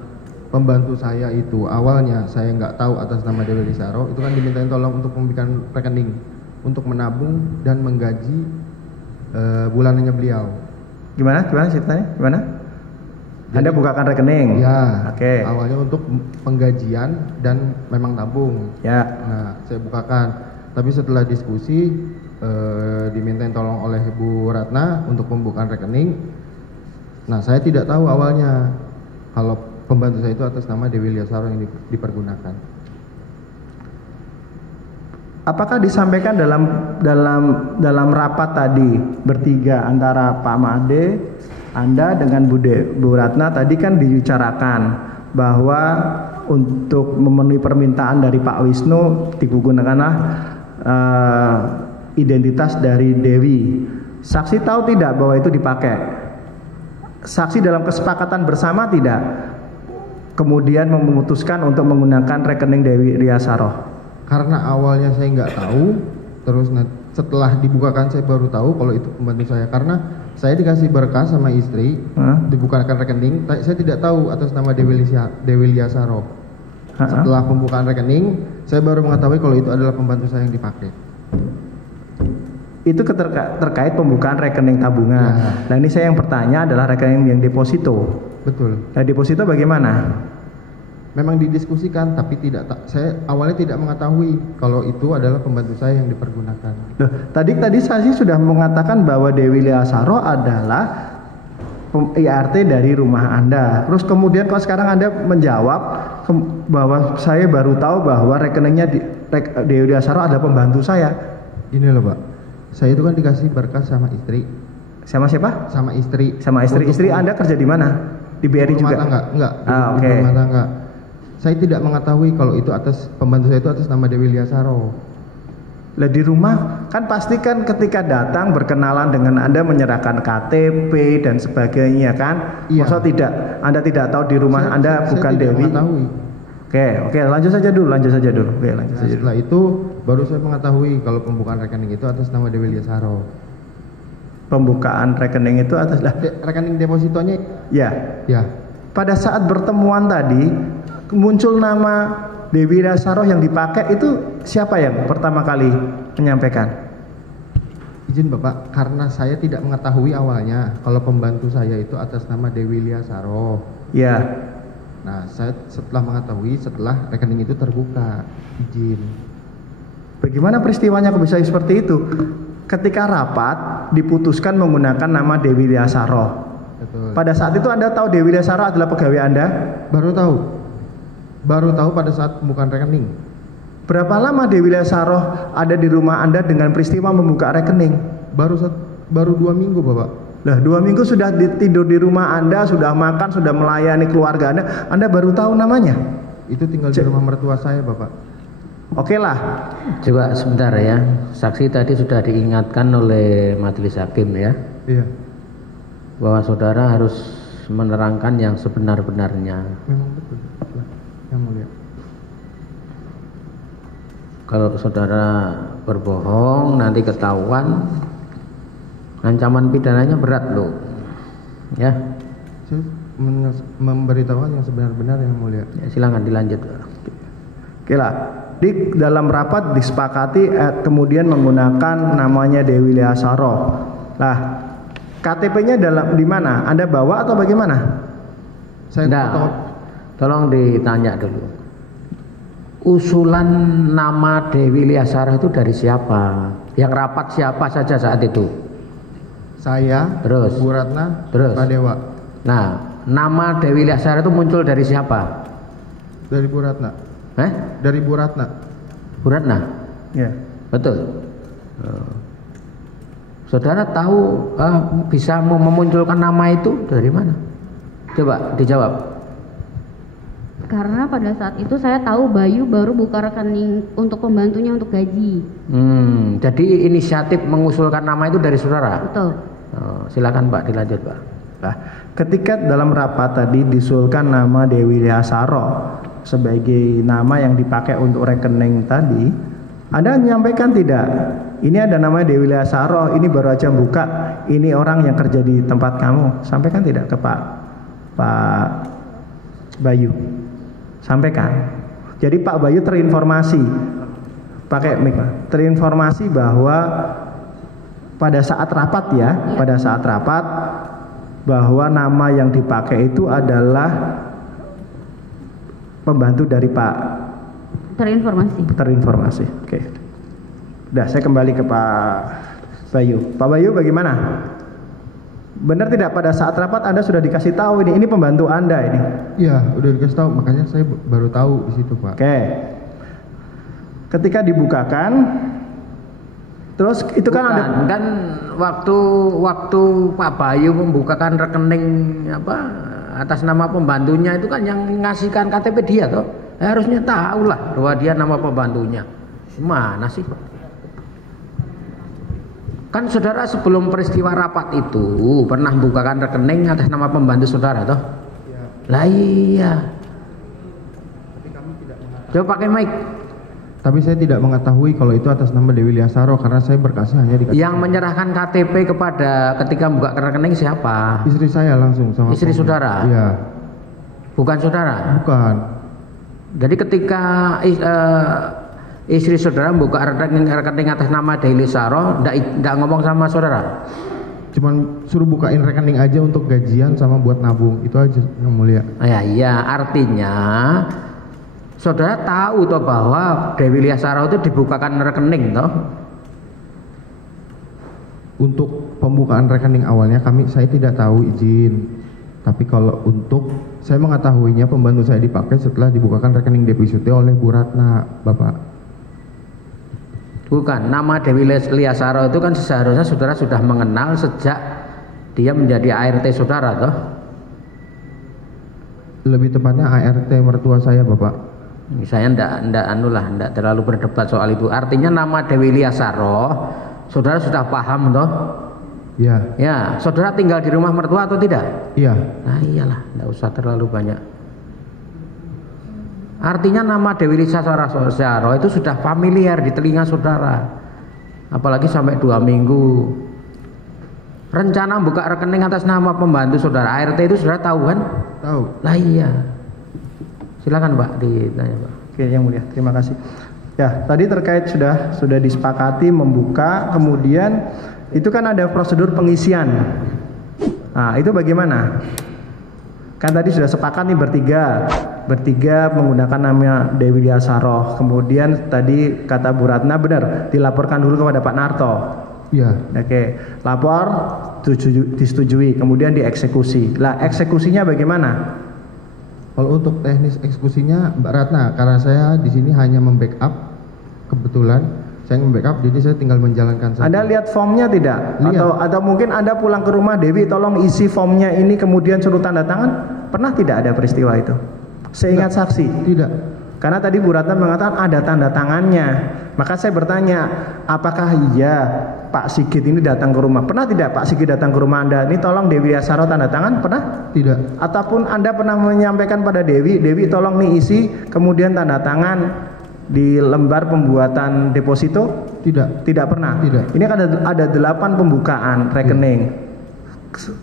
pembantu saya itu awalnya saya nggak tahu atas nama Dewi Liasaroh, itu kan dimintain tolong untuk membuka rekening untuk menabung dan menggaji bulanannya beliau. Gimana ceritanya? Gimana? Jadi, Anda bukakan rekening? Ya. Oke. Awalnya untuk penggajian dan memang tabung. Ya. Nah, saya bukakan. Tapi setelah diskusi dimintain tolong oleh Bu Ratna untuk pembukaan rekening. Nah, saya tidak tahu awalnya kalau pembantu saya itu atas nama Dewi Liasaroh yang dipergunakan. Apakah disampaikan dalam rapat tadi bertiga antara Pak Made, Anda dengan Bu Ratna tadi kan dibicarakan bahwa untuk memenuhi permintaan dari Pak Wisnu digunakanlah identitas dari Dewi. Saksi tahu tidak bahwa itu dipakai? Saksi dalam kesepakatan bersama tidak? Kemudian memutuskan untuk menggunakan rekening Dewi Liasaroh. Karena awalnya saya nggak tahu, terus setelah dibukakan saya baru tahu kalau itu pembantu saya. Karena Saya dikasih berkas sama istri, dibukakan rekening. Saya tidak tahu atas nama Dewi Liasaro. Setelah pembukaan rekening, saya baru mengetahui kalau itu adalah pembantu saya yang dipakai. Itu terkait pembukaan rekening tabungan. Nah ini saya yang bertanya adalah rekening yang deposito. Betul. Nah deposito bagaimana? Memang didiskusikan, tapi saya awalnya tidak mengetahui kalau itu adalah pembantu saya yang dipergunakan. Loh, tadi saya sudah mengatakan bahwa Dewi Liasaro adalah IRT dari rumah Anda. Terus kemudian kalau sekarang Anda menjawab bahwa saya baru tahu bahwa rekeningnya Dewi Liasaro adalah pembantu saya. Ini loh Pak, saya itu kan dikasih berkas sama istri. Sama siapa? Sama istri. Sama istri. Istri Anda kerja di mana? Di BRI juga? Enggak. Oke. Di rumah tangga. Saya tidak mengetahui kalau itu pembantu saya itu atas nama Dewi Liasaro. Lah di rumah kan pasti kan ketika datang berkenalan dengan Anda menyerahkan KTP dan sebagainya kan? Iya. Masa Anda tidak tahu di rumah Anda bukan saya Dewi? Mengetahui. Oke, lanjut saja dulu. Setelah itu baru saya mengetahui kalau pembukaan rekening itu atas nama Dewi Liasaro. Pembukaan rekening itu atas rekening depositonya? Ya. Pada saat pertemuan tadi muncul nama Dewi Liasaro yang dipakai, itu siapa yang pertama kali menyampaikan? Izin Bapak, karena saya tidak mengetahui awalnya kalau pembantu saya itu atas nama Dewi Liasaro. Ya. Nah, saya setelah mengetahui setelah rekening itu terbuka. Izin. Bagaimana peristiwanya kok bisa seperti itu? Ketika rapat diputuskan menggunakan nama Dewi Liasaro. Betul. Pada saat itu Anda tahu Dewi Liasaro adalah pegawai Anda? Baru tahu pada saat pembukaan rekening. Berapa lama Dewi Liasaro ada di rumah Anda dengan peristiwa membuka rekening? Baru 2 minggu Bapak. Lah 2 minggu sudah tidur di rumah Anda, sudah makan, sudah melayani keluarga Anda baru tahu namanya? Itu tinggal di rumah mertua saya Bapak. Oke lah. Coba sebentar ya. Saksi tadi sudah diingatkan oleh majelis hakim ya. Iya. Bahwa saudara harus menerangkan yang sebenar-benarnya. Memang betul. Yang mulia. Kalau saudara berbohong nanti ketahuan, ancaman pidananya berat loh. Ya. Saya memberitahukan yang sebenar-benar yang mulia. Ya, silakan dilanjut. Oke lah. Di dalam rapat disepakati kemudian menggunakan namanya Dewi Liasaro. Nah, KTP-nya di mana? Anda bawa atau bagaimana? Tolong ditanya dulu. Usulan nama Dewi Liasaro itu dari siapa? Yang rapat siapa saja saat itu? Saya, terus Bu Ratna, terus Pak Dewa. Nah, nama Dewi Liasaro itu muncul dari siapa? Dari Bu Ratna. Dari Bu Ratna. Bu Ratna? Ya. Betul. Saudara tahu bisa memunculkan nama itu dari mana? Coba dijawab. Karena pada saat itu saya tahu Bayu baru buka rekening untuk pembantunya untuk gaji. Jadi inisiatif mengusulkan nama itu dari saudara? Betul. Silakan Pak, dilanjut Pak. Nah, ketika dalam rapat tadi diusulkan nama Dewi Liasaro sebagai nama yang dipakai untuk rekening tadi, Anda menyampaikan tidak? Ini ada namanya Dewi Liasaro, ini baru aja buka, ini orang yang kerja di tempat kamu. Sampaikan tidak ke Pak Bayu? Sampaikan. Jadi Pak Bayu terinformasi, pakai mic, terinformasi bahwa pada saat rapat pada saat rapat bahwa nama yang dipakai itu adalah pembantu dari Pak. Terinformasi. Oke. Udah, saya kembali ke Pak Bayu. Pak Bayu bagaimana? Benar tidak pada saat rapat Anda sudah dikasih tahu ini pembantu Anda ini? Iya, udah dikasih tahu, makanya saya baru tahu di situ, Pak. Oke. Ketika dibukakan, terus itu kan kan waktu Pak Bayu membukakan rekening atas nama pembantunya itu kan yang ngasihkan KTP dia toh. Harusnya tahu lah bahwa dia nama pembantunya. Mana sih? Kan saudara sebelum peristiwa rapat itu pernah bukakan rekening atas nama pembantu saudara toh? Lah iya. Coba pakai mic. Tapi saya tidak mengetahui kalau itu atas nama Dewi Liasaro karena saya berkasnya hanya di KTP. Yang menyerahkan KTP kepada ketika membuka rekening siapa? Istri saya langsung sama Istri saudara? Iya. Bukan saudara? Bukan. Jadi ketika istri saudara membuka rekening atas nama Dewi Liasaro, tidak ngomong sama saudara? Cuman suruh bukain rekening aja untuk gajian sama buat nabung, itu aja yang mulia. Iya, artinya saudara tahu toh bahwa Dewi Liasaro itu dibukakan rekening toh? Untuk pembukaan rekening awalnya saya tidak tahu izin. Tapi kalau untuk saya mengetahuinya pembantu saya dipakai setelah dibukakan rekening deposito oleh Bu Ratna, Bapak. Bukan, nama Dewi Liasaro itu kan seharusnya saudara sudah mengenal sejak dia menjadi ART saudara toh? Lebih tepatnya ART mertua saya, Bapak. Saya ndak terlalu berdebat soal itu. Artinya nama Dewi Liasaro saudara sudah paham toh? Iya. Ya, saudara tinggal di rumah mertua atau tidak? Iya. Nah iyalah, ndak usah terlalu banyak. Artinya nama Dewi Liasaro itu sudah familiar di telinga saudara. Apalagi sampai 2 minggu. Rencana buka rekening atas nama pembantu saudara ART itu saudara tahu kan? Tahu. Lah iya. Silakan Pak ditanya Pak. Oke, yang mulia, terima kasih. Ya, tadi terkait sudah disepakati membuka, kemudian itu kan ada prosedur pengisian. Nah, itu bagaimana? Kan tadi sudah sepakat nih bertiga menggunakan nama Dewi Liasaro. Kemudian tadi kata Bu Ratna benar, dilaporkan dulu kepada Pak Narto. Iya. Oke, lapor disetujui, kemudian dieksekusi. Lah, eksekusinya bagaimana? Kalau untuk teknis eksekusinya Mbak Ratna, karena saya di sini hanya membackup, kebetulan saya membackup, jadi saya tinggal menjalankan saja. Anda lihat formnya tidak? Lihat. Atau mungkin Anda pulang ke rumah, Dewi tolong isi formnya ini kemudian suruh tanda tangan? Pernah tidak ada peristiwa itu? Seingat saksi? Tidak. Karena tadi Bu Ratna mengatakan ada tanda tangannya. Maka saya bertanya, apakah iya Pak Sigit ini datang ke rumah? Pernah tidak Pak Sigit datang ke rumah Anda? Ini tolong Dewi Liasaro tanda tangan? Pernah? Tidak. Ataupun Anda pernah menyampaikan pada Dewi tolong nih isi, kemudian tanda tangan di lembar pembuatan deposito? Tidak. Tidak pernah? Tidak. Ini kan ada 8 pembukaan rekening.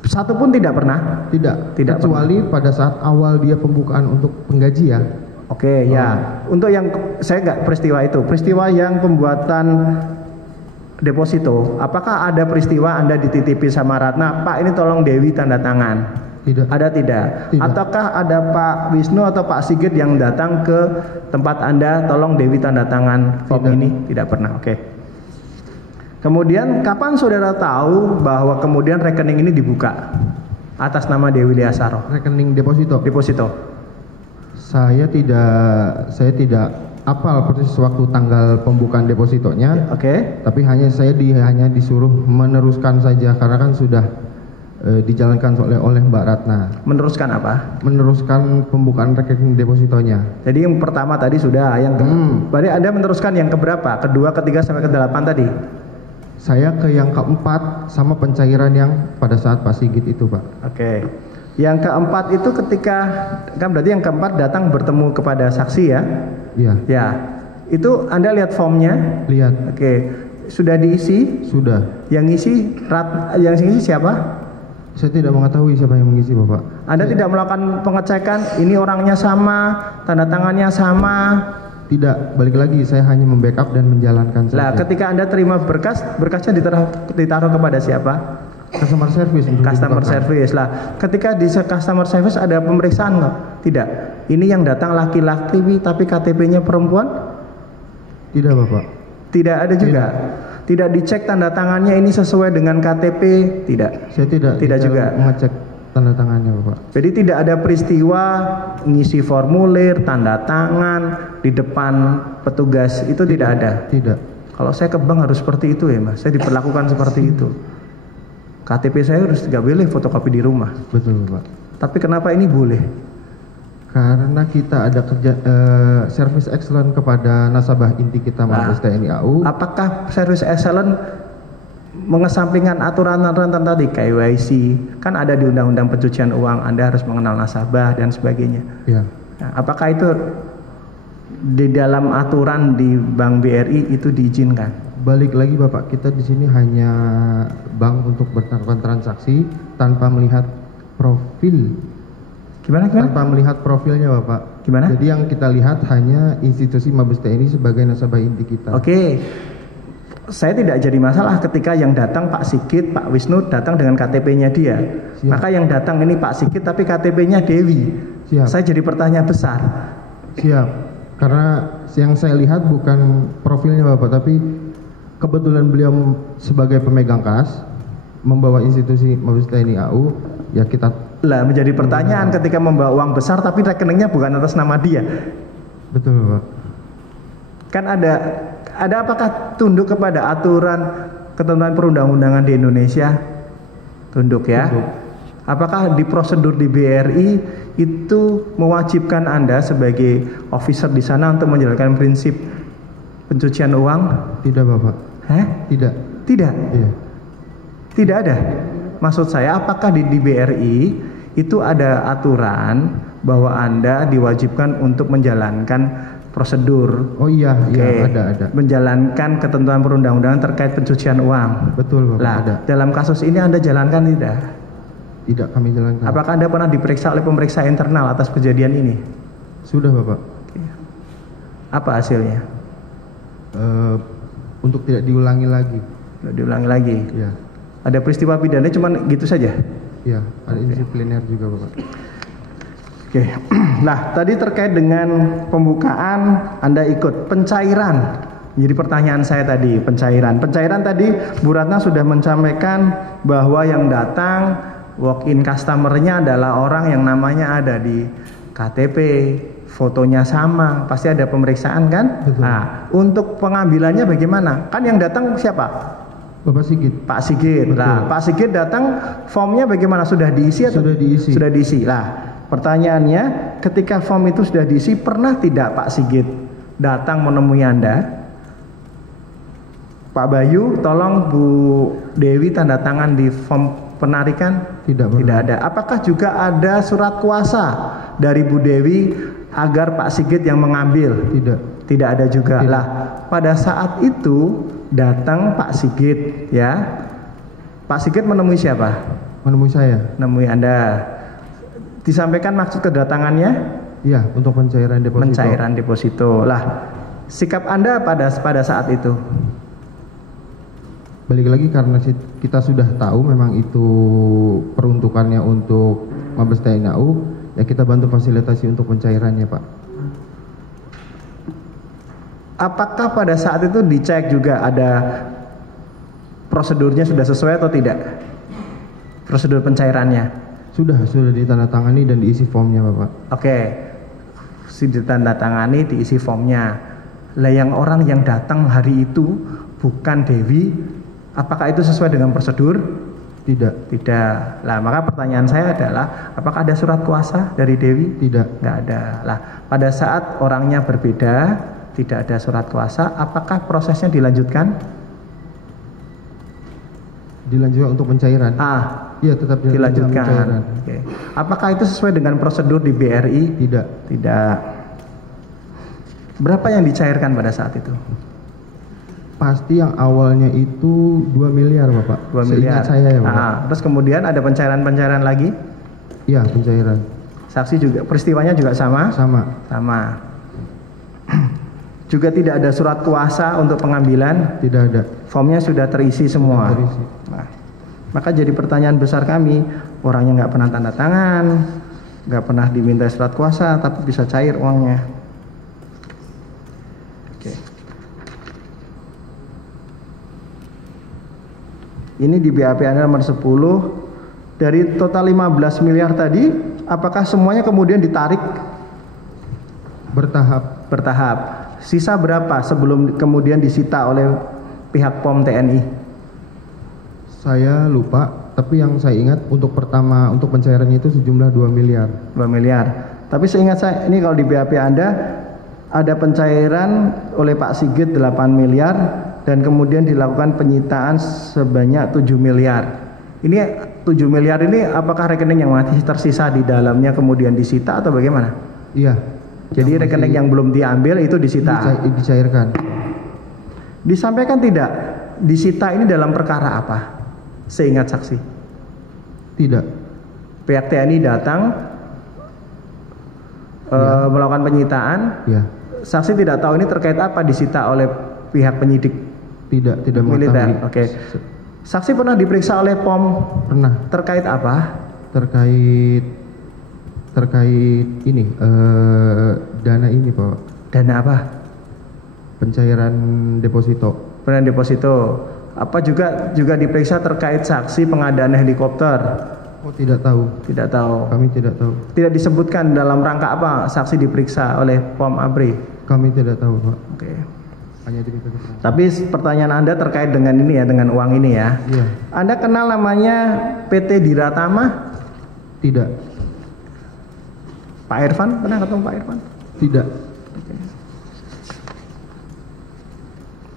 Satu pun tidak pernah? Tidak. Tidak kecuali pernah. pada saat awal dia pembukaan untuk penggajian. Oke, ya. Untuk yang saya nggak peristiwa itu, peristiwa yang pembuatan deposito, apakah ada peristiwa Anda dititipi sama Ratna, Pak ini tolong Dewi tanda tangan? Tidak. Ada tidak? Ataukah ada Pak Wisnu atau Pak Sigit yang datang ke tempat Anda, tolong Dewi tanda tangan form ini? Tidak pernah. Oke. Kemudian kapan saudara tahu bahwa kemudian rekening ini dibuka atas nama Dewi Liasaro? Rekening deposito. Deposito. Saya tidak apal persis waktu tanggal pembukaan depositonya. Oke. Tapi hanya disuruh meneruskan saja karena kan sudah dijalankan oleh Mbak Ratna. Meneruskan apa? Meneruskan pembukaan rekening depositonya. Jadi yang pertama tadi sudah, yang berarti Anda meneruskan yang keberapa? Kedua, ketiga sampai ke-8 tadi? Saya ke yang keempat sama pencairan yang pada saat Pak Sigit itu, Pak. Oke. Yang keempat itu ketika kan berarti yang keempat datang bertemu kepada saksi ya? Iya. Ya. Itu Anda lihat formnya? Lihat. Oke. Sudah diisi? Sudah. Yang ngisi siapa? Saya tidak mengetahui siapa yang mengisi, Bapak. Anda tidak melakukan pengecekan ini orangnya sama, tanda tangannya sama? Tidak, balik lagi saya hanya membackup dan menjalankan saja. Lah, ketika Anda terima berkasnya ditaruh kepada siapa? Customer service. Customer service lah. Ketika di customer service ada pemeriksaan nggak? Tidak. Ini yang datang laki-laki tapi KTP-nya perempuan? Tidak, Bapak. Tidak ada juga. Tidak dicek tanda tangannya ini sesuai dengan KTP? Tidak. Saya tidak juga mengecek tanda tangannya, Bapak. Jadi tidak ada peristiwa ngisi formulir, tanda tangan di depan petugas itu tidak ada. Tidak. Kalau saya ke bank harus seperti itu ya, Mas. Saya diperlakukan seperti itu. KTP saya harus tidak boleh fotokopi di rumah. Betul, Pak. Tapi kenapa ini boleh? Karena kita ada kerja service excellent kepada nasabah inti kita Mabes TNI AU. Apakah service excellent mengesampingkan aturan-aturan tadi KYC? Kan ada di Undang-Undang Pencucian Uang, Anda harus mengenal nasabah dan sebagainya. Ya. Nah, apakah itu di dalam aturan di Bank BRI itu diizinkan? Balik lagi Bapak, kita di sini hanya bank untuk melakukan transaksi tanpa melihat profil. Gimana? Tanpa melihat profilnya Bapak. Gimana? Jadi yang kita lihat hanya institusi Mabes TNI sebagai nasabah inti kita. Oke. Saya tidak jadi masalah ketika yang datang Pak Sigit, Pak Wisnu datang dengan KTP-nya dia. Siap. Maka yang datang ini Pak Sigit tapi KTP-nya Dewi. Siap. Saya jadi pertanyaan besar. Siap. Karena yang saya lihat bukan profilnya Bapak, tapi kebetulan beliau sebagai pemegang kas membawa institusi Mabes TNI AU, ya kita lah menjadi pertanyaan ketika membawa uang besar tapi rekeningnya bukan atas nama dia. Betul Bapak. Kan ada apakah tunduk kepada aturan ketentuan perundang-undangan di Indonesia? Tunduk ya. Tunduk. Apakah di prosedur di BRI itu mewajibkan Anda sebagai officer di sana untuk menjalankan prinsip pencucian uang? Tidak Bapak. Hah? Tidak. Tidak? Iya. Tidak ada. Maksud saya apakah di BRI itu ada aturan bahwa Anda diwajibkan untuk menjalankan prosedur? Oh iya, iya ada. Menjalankan ketentuan perundang-undangan terkait pencucian uang. Betul Bapak, Lah, ada. dalam kasus ini Anda jalankan tidak? Tidak kami jalankan. Apakah Anda pernah diperiksa oleh pemeriksa internal atas kejadian ini? Sudah Bapak. Oke. Apa hasilnya? Untuk tidak diulangi lagi. Tidak diulangi lagi. Ya. Ada peristiwa pidana cuman gitu saja? Ya, ada disipliner juga Bapak. Oke. Nah, tadi terkait dengan pembukaan Anda ikut pencairan. Jadi pertanyaan saya tadi, pencairan. Pencairan tadi Bu Ratna sudah menyampaikan bahwa yang datang walk-in customer-nya adalah orang yang namanya ada di KTP, fotonya sama, pasti ada pemeriksaan kan? Betul. Nah, untuk pengambilannya bagaimana? Kan yang datang siapa? Bapak Sigit. Pak Sigit. Betul. Lah, Pak Sigit datang, formnya bagaimana? Sudah diisi atau? Sudah diisi. Sudah diisi. Lah, pertanyaannya, ketika form itu sudah diisi, pernah tidak Pak Sigit datang menemui Anda? Pak Bayu, tolong Bu Dewi tanda tangan di form penarikan? Tidak pernah. Tidak ada. Apakah juga ada surat kuasa dari Bu Dewi agar Pak Sigit yang mengambil? Tidak. Tidak ada juga. Tidak. Lah, pada saat itu datang Pak Sigit, ya. Pak Sigit menemui siapa? Menemui saya. Menemui Anda. Disampaikan maksud kedatangannya? Iya, untuk pencairan deposito. Pencairan deposito. Lah, sikap Anda pada saat itu? Balik lagi karena kita sudah tahu memang itu peruntukannya untuk Mabes TNI AU, ya kita bantu fasilitasi untuk pencairannya Pak. Apakah pada saat itu dicek juga ada prosedurnya sudah sesuai atau tidak? Prosedur pencairannya? Sudah ditandatangani dan diisi formnya Bapak. Oke, ditandatangani, diisi formnya. Lah yang orang yang datang hari itu bukan Dewi, apakah itu sesuai dengan prosedur? Tidak. Tidak. Lah maka pertanyaan saya adalah, apakah ada surat kuasa dari Dewi? Tidak. Nggak ada. Lah pada saat orangnya berbeda, tidak ada surat kuasa, apakah prosesnya dilanjutkan? Dilanjutkan untuk pencairan. Iya, tetap dilanjutkan. Pencairan. Oke. Apakah itu sesuai dengan prosedur di BRI? Tidak. Tidak. Berapa yang dicairkan pada saat itu? Pasti yang awalnya itu 2 miliar Bapak. 2 miliar. Seingat saya ya Bapak. Terus kemudian ada pencairan-pencairan lagi? Iya, pencairan. Saksi juga, peristiwanya juga sama? Sama. Juga tidak ada surat kuasa untuk pengambilan? Tidak ada. Formnya sudah terisi semua? Sudah terisi. Nah, maka jadi pertanyaan besar kami, orangnya nggak pernah tanda tangan, nggak pernah diminta surat kuasa, tapi bisa cair uangnya. Oke. Ini di BAP Anda nomor 10, dari total 15 miliar tadi, apakah semuanya kemudian ditarik? Bertahap. Sisa berapa sebelum kemudian disita oleh pihak POM TNI? Saya lupa, tapi yang saya ingat untuk pencairannya itu sejumlah 2 miliar. 2 miliar. Tapi seingat saya, ini kalau di BAP Anda ada pencairan oleh Pak Sigit 8 miliar dan kemudian dilakukan penyitaan sebanyak 7 miliar. Ini 7 miliar ini apakah rekening yang masih tersisa di dalamnya kemudian disita atau bagaimana? Iya. Jadi rekening yang belum diambil itu disita. Dicairkan. Disampaikan tidak disita ini dalam perkara apa? Seingat saksi. Tidak. Pihak TNI datang melakukan penyitaan. Ya. Saksi tidak tahu ini terkait apa disita oleh pihak penyidik. Tidak militer. mengetahui. Oke. Saksi pernah diperiksa oleh POM. Pernah. Terkait apa? Terkait ini dana ini Pak. Dana apa? Pencairan deposito. Pencairan deposito. Apa juga diperiksa terkait saksi pengadaan helikopter? Oh, tidak tahu. Tidak tahu. Kami tidak tahu. Tidak disebutkan dalam rangka apa saksi diperiksa oleh POM ABRI? Kami tidak tahu Pak. Oke. Hanya diminta keterangan. Tapi pertanyaan Anda terkait dengan ini ya, dengan uang ini ya. Iya. Anda kenal namanya PT Diratama? Tidak. Pak Irfan, pernah ketemu Pak Irfan? Tidak. Oke.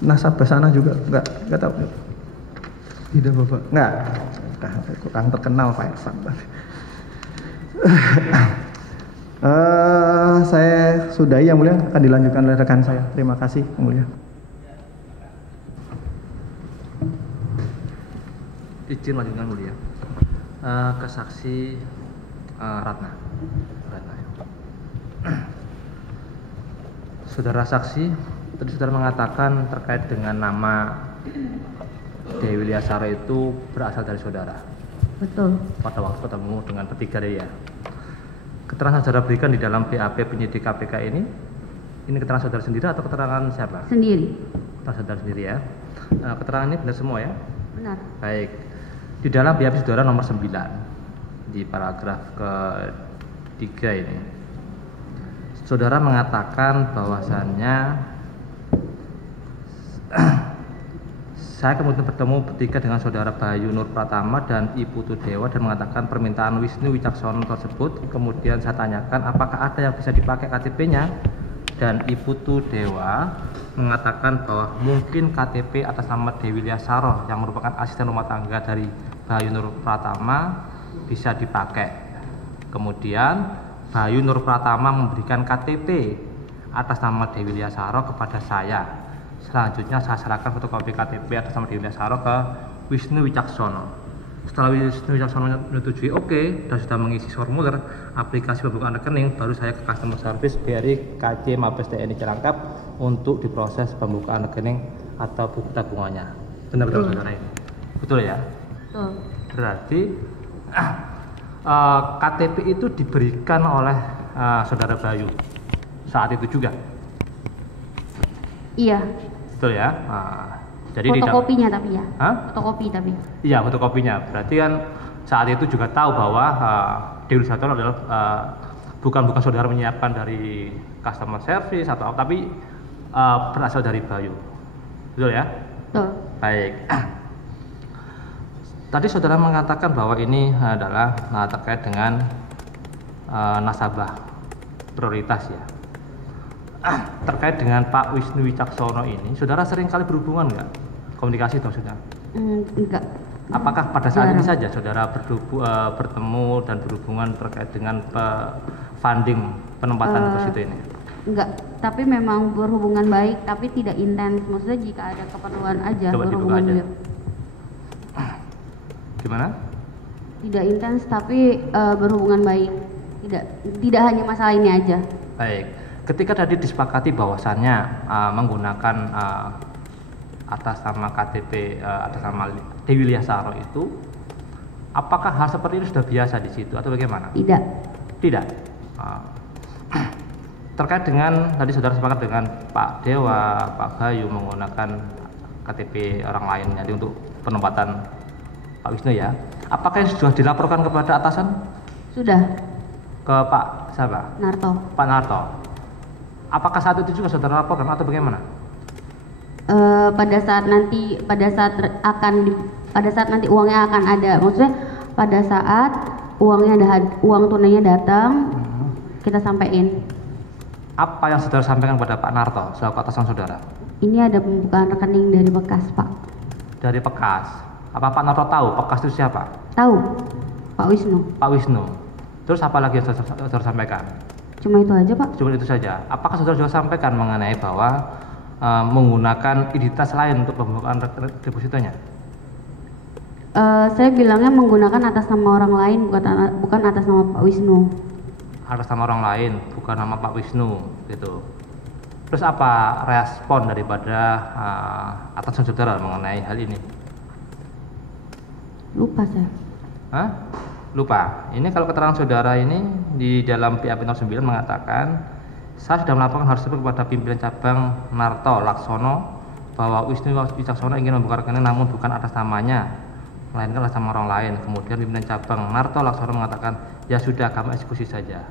Nasabah sana juga enggak tahu. Tidak Bapak. Enggak. Kurang terkenal Pak Irfan. Saya sudahi yang mulia, akan dilanjutkan oleh rekan saya. Terima kasih yang mulia. Izin lanjutkan mulia. Ke saksi Ratna. Saudara saksi, tadi saudara mengatakan terkait dengan nama Dewi Liasaro itu berasal dari saudara. Betul. Pada waktu ketemu dengan petiga dia. Keterangan saudara berikan di dalam BAP penyidik KPK ini keterangan saudara sendiri atau keterangan siapa? Sendiri. Keterangan saudara sendiri ya. Keterangan ini benar semua ya? Benar. Baik. Di dalam BAP saudara nomor 9 di paragraf ke-3 ini, saudara mengatakan bahwasannya saya kemudian bertemu bertiga dengan saudara Bayu Nur Pratama dan Ibu Tudewa dan mengatakan permintaan Wisnu Wicaksono tersebut. Kemudian saya tanyakan apakah ada yang bisa dipakai KTP-nya, dan Ibu Tudewa mengatakan bahwa mungkin KTP atas nama Dewi Liasaro yang merupakan asisten rumah tangga dari Bayu Nur Pratama bisa dipakai. Kemudian Bayu Nur Pratama memberikan KTP atas nama Dewi Liasaro kepada saya. Selanjutnya saya serahkan fotokopi KTP atas nama Dewi Liasaro ke Wisnu Wicaksono. Setelah Wisnu Wicaksono menyetujui oke dan sudah mengisi formulir aplikasi pembukaan rekening, baru saya ke customer service BRI KC Mabes TNI Cilangkap untuk diproses pembukaan rekening atau buku tabungannya. Benar-benar saudara ini? Betul ya? Betul. Berarti KTP itu diberikan oleh saudara Bayu saat itu juga? Iya. Betul ya? Jadi fotokopinya tapi ya? Hah? Fotokopi tapi? Iya, fotokopinya. Berarti kan saat itu juga tahu bahwa Dewi Liasaro adalah bukan saudara menyiapkan dari customer service atau apa, tapi berasal dari Bayu. Betul ya? Betul. Baik. Tadi saudara mengatakan bahwa ini adalah terkait dengan nasabah prioritas ya. Terkait dengan Pak Wisnu Wicaksono ini, saudara sering kali berhubungan nggak? Komunikasi dong saudara? Enggak. Apakah pada saat ini saja saudara bertemu dan berhubungan terkait dengan funding penempatan deposito ini? Enggak, tapi memang berhubungan baik, tapi tidak intens. Maksudnya jika ada keperluan aja. Coba dibuka aja. Gimana? Tidak intens, tapi berhubungan baik. Tidak hanya masalah ini aja. Baik. Ketika tadi disepakati bahwasannya menggunakan atas nama KTP atas nama Dewi Liasaro itu, apakah hal seperti itu sudah biasa di situ atau bagaimana? Tidak. Tidak. Terkait dengan tadi saudara sepakat dengan Pak Dewa, Pak Bayu menggunakan KTP orang lain jadi untuk penempatan Pak Wisnu ya. Apakah sudah dilaporkan kepada atasan? Sudah. Ke Pak siapa? Narto. Pak Narto. Apakah saat itu juga saudara laporkan atau bagaimana? Pada saat nanti uangnya akan ada, maksudnya pada saat uang tunainya datang, kita sampaikan. Apa yang saudara sampaikan kepada Pak Narto selaku atasan saudara? Ini ada pembukaan rekening dari bekas Pak. Dari bekas. Apa Pak Narto tahu bekas itu siapa? Tahu, Pak Wisnu. Pak Wisnu. Terus apa lagi yang saudara sampaikan? Cuma itu aja, Pak. Cuma itu saja. Apakah saudara juga sampaikan mengenai bahwa menggunakan identitas lain untuk pembukaan depositonya? Saya bilangnya menggunakan atas nama orang lain, bukan atas nama Pak Wisnu. Atas nama orang lain, bukan nama Pak Wisnu, gitu. Terus apa respon daripada atasan saudara mengenai hal ini? Lupa saya. Hah? Lupa. Ini kalau keterangan saudara ini di dalam PAP 09 mengatakan, saya sudah melaporkan hal tersebut kepada pimpinan cabang Narto Laksono bahwa Wisnu Wicaksono ingin membuka rekening namun bukan atas namanya, melainkan atas nama orang lain. Kemudian pimpinan cabang Narto Laksono mengatakan, ya sudah, kami eksekusi saja.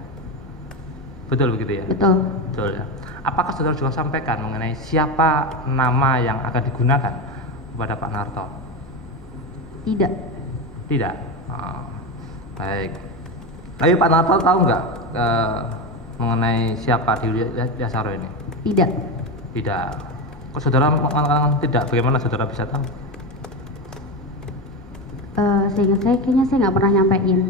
Betul begitu ya? Betul. Betul ya. Apakah saudara juga sampaikan mengenai siapa nama yang akan digunakan kepada Pak Narto? Tidak. Tidak. Baik. Tapi Pak Narto tahu nggak mengenai siapa Dewi Liasaro ini? Tidak. Tidak. Kok saudara mengatakan tidak? Bagaimana saudara bisa tahu? Seingat saya kayaknya saya nggak pernah nyampein.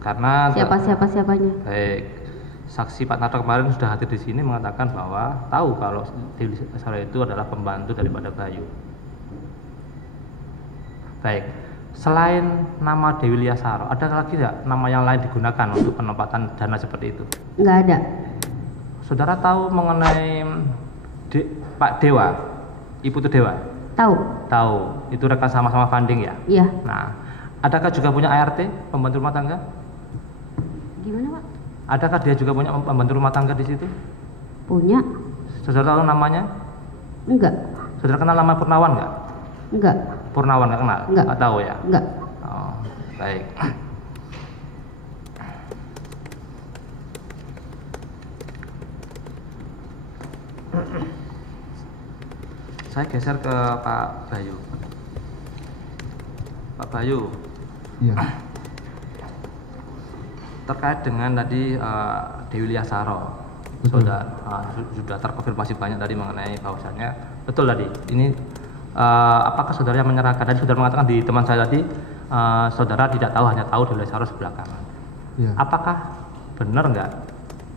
Karena siapanya. Baik. Saksi Pak Narto kemarin sudah hadir di sini mengatakan bahwa tahu kalau Dewi Liasaro itu adalah pembantu daripada Bayu. Baik. Selain nama Dewi Liasaro, ada lagi tidak nama yang lain digunakan untuk penempatan dana seperti itu? Nggak ada. Saudara tahu mengenai Pak Dewa, Ibu Dewa? Tahu. Tahu. Itu rekan sama-sama funding ya? Iya. Nah, adakah juga punya ART, pembantu rumah tangga? Gimana, Pak? Adakah dia juga punya pembantu rumah tangga di situ? Punya. Saudara tahu namanya? Enggak. Saudara kenal nama Purnawan nggak? Enggak. Purnawan nggak kenal? Enggak. Nggak tahu ya? Enggak. Oh, baik. Saya geser ke Pak Bayu. Pak Bayu. Iya. Terkait dengan tadi Dewi Liasaro, sudah terkonfirmasi banyak tadi mengenai bahwasannya betul tadi. Ini apakah saudara yang menyerahkan? Tadi saudara mengatakan di teman saya tadi, saudara tidak tahu, hanya tahu Dewi Liasaro sebelah kanan. Iya. Apakah benar nggak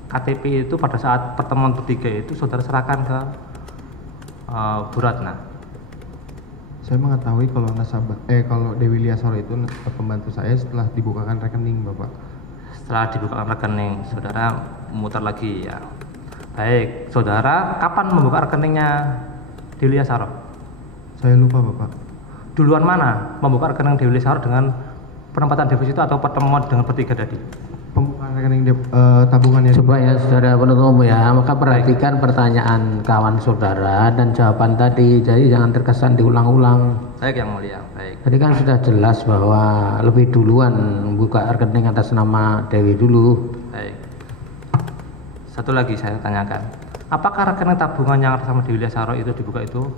KTP itu pada saat pertemuan bertiga itu saudara serahkan ke Bu Ratna? Saya mengetahui kalau kalau Dewi Liasaro itu pembantu saya setelah dibukakan rekening, Bapak. Setelah dibukakan rekening, saudara muter lagi ya. Baik, saudara kapan membuka rekeningnya Dewi Liasaro? Saya lupa, Bapak. Duluan mana membuka rekening Dewi Liasaro dengan penempatan deposito atau pertemuan dengan bertiga tadi? Pembukaan rekening tabungannya. Coba ya saudara penuntut umum ya, maka perhatikan pertanyaan kawan saudara dan jawaban tadi, jadi jangan terkesan diulang-ulang. Baik yang mulia, baik. Tadi kan sudah jelas bahwa lebih duluan buka rekening atas nama Dewi dulu. Baik. Satu lagi saya tanyakan, apakah rekening tabungan yang atas nama Dewi Liasaro itu dibuka itu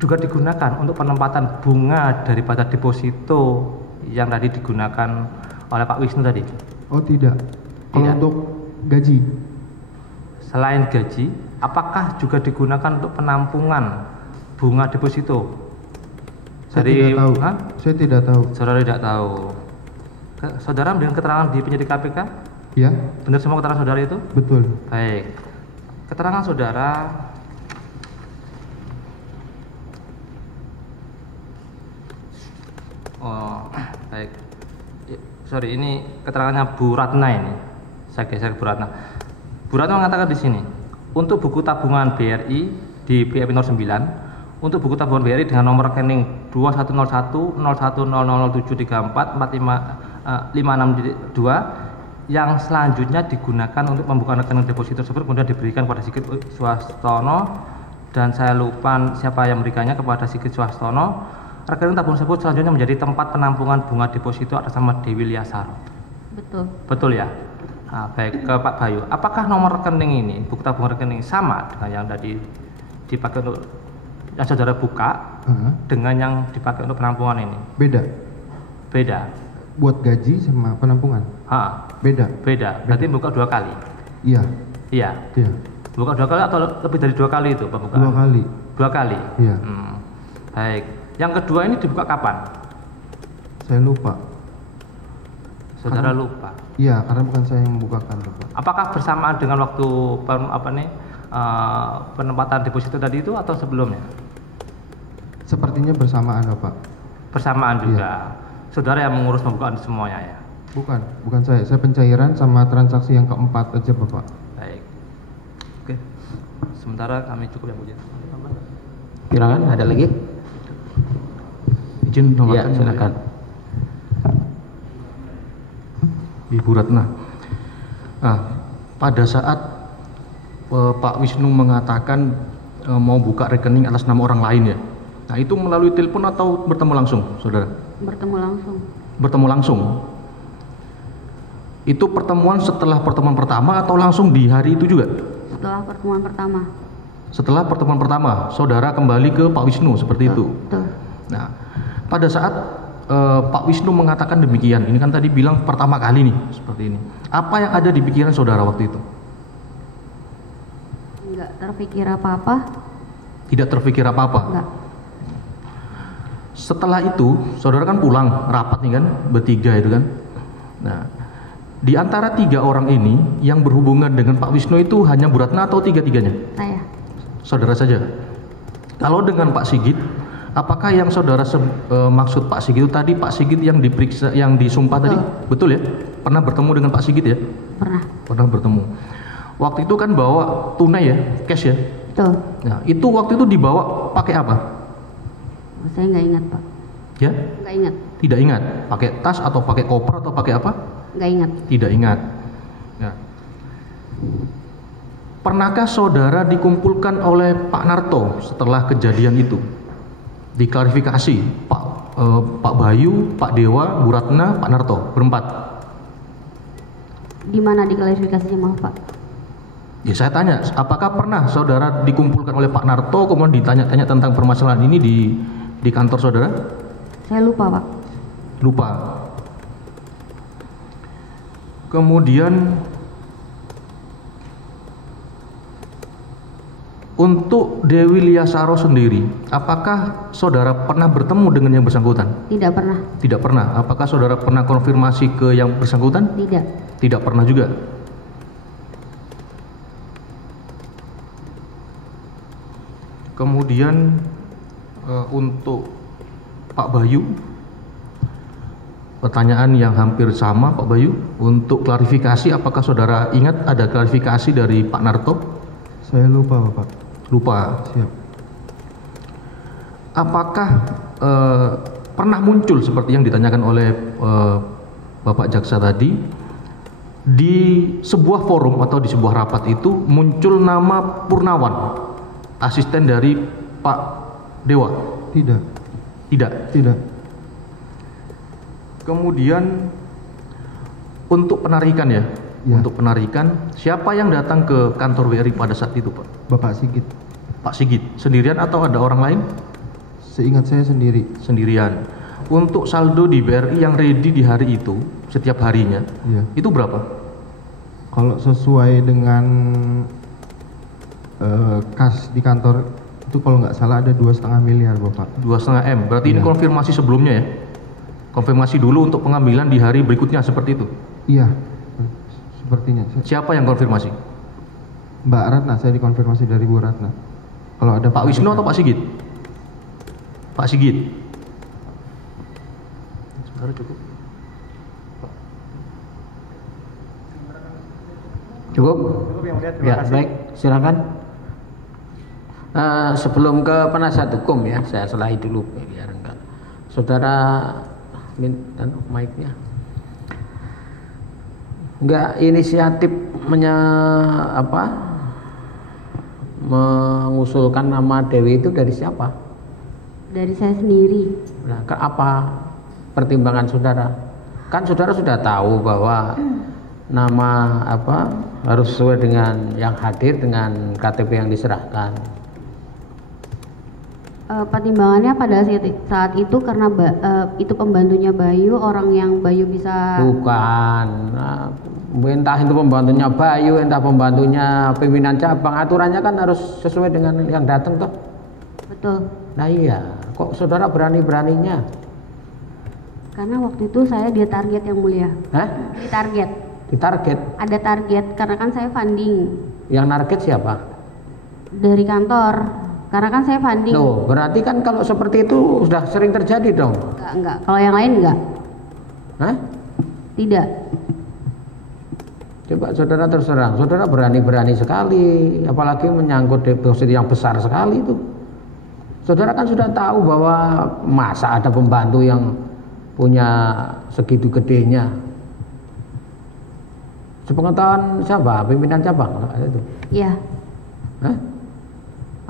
juga digunakan untuk penempatan bunga daripada deposito yang tadi digunakan oleh Pak Wisnu tadi? Oh tidak. Kalau untuk gaji? Selain gaji, apakah juga digunakan untuk penampungan bunga deposito? Saya tidak tahu. Saya tidak tahu. Saudara tidak tahu. Saudara dengan keterangan di penyidik KPK? Iya. Benar semua keterangan saudara itu? Betul. Baik. Keterangan saudara baik. Sorry, ini keterangannya Bu Ratna ini. Saya geser ke Bu Ratna. Bu Ratna mengatakan di sini, untuk buku tabungan BRI di PAP 09, untuk buku tabungan BRI dengan nomor rekening 21010107345562 yang selanjutnya digunakan untuk membuka rekening deposito tersebut kemudian diberikan kepada Sigit Swastono dan saya lupa siapa yang memberikannya kepada Sigit Swastono. Rekening tabungan tersebut selanjutnya menjadi tempat penampungan bunga deposito atas nama Dewi Liasaro. Betul. Betul ya. Nah, baik ke Pak Bayu. Apakah nomor rekening ini, buku tabungan rekening sama dengan yang tadi dipakai untuk yang saudara buka dengan yang dipakai untuk penampungan ini? Beda. Beda. Buat gaji sama penampungan? Beda. Beda. Berarti buka 2 kali? Iya. Iya. Iya. Buka 2 kali atau lebih dari 2 kali itu pembukaan? 2 kali. 2 kali. Iya. Baik. Yang kedua ini dibuka kapan? Saya lupa. Saudara lupa. Iya, karena bukan saya yang membukakan, Bapak. Apakah bersamaan dengan waktu penempatan deposito tadi itu atau sebelumnya? Sepertinya bersamaan, Bapak. Bersamaan juga. Saudara yang mengurus pembukaan semuanya ya? Bukan saya. Saya pencairan sama transaksi yang keempat aja, Bapak. Baik. Oke. Sementara kami cukup yang mulia. Silakan, ada lagi? Izin Ya, silakan. Ibu Ratna. Pada saat Pak Wisnu mengatakan mau buka rekening atas nama orang lain ya. Nah, itu melalui telepon atau bertemu langsung, Saudara? Bertemu langsung. Bertemu langsung. Itu pertemuan setelah pertemuan pertama atau langsung di hari itu juga? Setelah pertemuan pertama. Setelah pertemuan pertama, Saudara kembali ke Pak Wisnu seperti itu. Betul. Nah, pada saat Pak Wisnu mengatakan demikian, ini kan tadi bilang pertama kali nih seperti ini. Apa yang ada di pikiran Saudara waktu itu? Enggak terpikir apa-apa. Tidak terpikir apa-apa? Enggak. Setelah itu, Saudara kan pulang rapat nih kan, bertiga itu kan. Nah, di antara 3 orang ini yang berhubungan dengan Pak Wisnu itu hanya Bu Ratna atau tiga-tiganya? Saya. Saudara saja. Kalau dengan Pak Sigit, apakah yang Saudara maksud Pak Sigit itu tadi Pak Sigit yang diperiksa, yang disumpah tadi? Betul ya? Pernah bertemu dengan Pak Sigit ya? Pernah. Pernah bertemu. Waktu itu kan bawa tunai ya, cash ya? Betul. Nah, itu waktu itu dibawa pakai apa? Saya nggak ingat, Pak. Ya? Nggak ingat. Tidak ingat. Pakai tas atau pakai koper atau pakai apa? Nggak ingat. Tidak ingat. Ya. Pernahkah Saudara dikumpulkan oleh Pak Narto setelah kejadian itu? Diklarifikasi, Pak Bayu, Pak Dewa, Bu Ratna, Pak Narto, berempat. Di mana diklarifikasinya, maaf, Pak? Ya, saya tanya, apakah pernah Saudara dikumpulkan oleh Pak Narto kemudian ditanya-tanya tentang permasalahan ini di kantor Saudara? Saya lupa, Pak. Lupa. Kemudian untuk Dewi Liasaro sendiri, apakah Saudara pernah bertemu dengan yang bersangkutan? Tidak pernah. Tidak pernah. Apakah Saudara pernah konfirmasi ke yang bersangkutan? Tidak. Tidak pernah juga. Kemudian untuk Pak Bayu, pertanyaan yang hampir sama Pak Bayu, untuk klarifikasi, apakah Saudara ingat ada klarifikasi dari Pak Narto? Saya lupa, Bapak. Lupa. Siap. Apakah pernah muncul seperti yang ditanyakan oleh Bapak Jaksa tadi, di sebuah forum atau di sebuah rapat itu muncul nama Purnawan, asisten dari Pak Dewa? Tidak. Tidak? Tidak. Kemudian untuk penarikan ya? Untuk penarikan, siapa yang datang ke kantor BRI pada saat itu, Pak? Bapak Sigit. Pak Sigit, sendirian atau ada orang lain? Seingat saya sendiri. Sendirian. Untuk saldo di BRI yang ready di hari itu, setiap harinya, itu berapa? Kalau sesuai dengan kas di kantor itu kalau nggak salah ada 2,5 miliar, Bapak. 2,5 M. Berarti ini konfirmasi sebelumnya ya? Konfirmasi dulu untuk pengambilan di hari berikutnya seperti itu? Iya, sepertinya. Siapa yang konfirmasi? Mbak Ratna, saya dikonfirmasi dari Bu Ratna. Kalau ada Pak Wisnu atau Pak Sigit? Pak Sigit. Sebentar, cukup. Cukup? Ya, baik, silakan. Sebelum ke penasihat hukum ya, saya selahi dulu biar enggak. Saudara minta mic-nya. Enggak inisiatif mengusulkan nama Dewi itu dari siapa? Dari saya sendiri. Nah, apa pertimbangan Saudara? Kan Saudara sudah tahu bahwa nama harus sesuai dengan yang hadir dengan KTP yang diserahkan. Pertimbangannya pada saat itu karena itu pembantunya Bayu, orang yang Bayu bisa. Bukan, entah itu pembantunya Bayu, entah pembantunya pimpinan cabang, aturannya kan harus sesuai dengan yang datang toh. Betul. Nah iya, kok Saudara berani-beraninya Karena waktu itu saya ditarget yang mulia. Hah? Ditarget. Ditarget? Ada target, karena kan saya funding. Yang target siapa? Dari kantor, karena kan saya funding. Loh, berarti kan kalau seperti itu sudah sering terjadi dong? Enggak. Kalau yang lain enggak. Hah? Tidak. Coba saudara terus terang, saudara berani-berani sekali, apalagi menyangkut deposit yang besar sekali itu. Saudara kan sudah tahu bahwa masa ada pembantu yang punya segitu gedenya. Sepengetahuan siapa? Pimpinan cabang itu? Iya. Hah?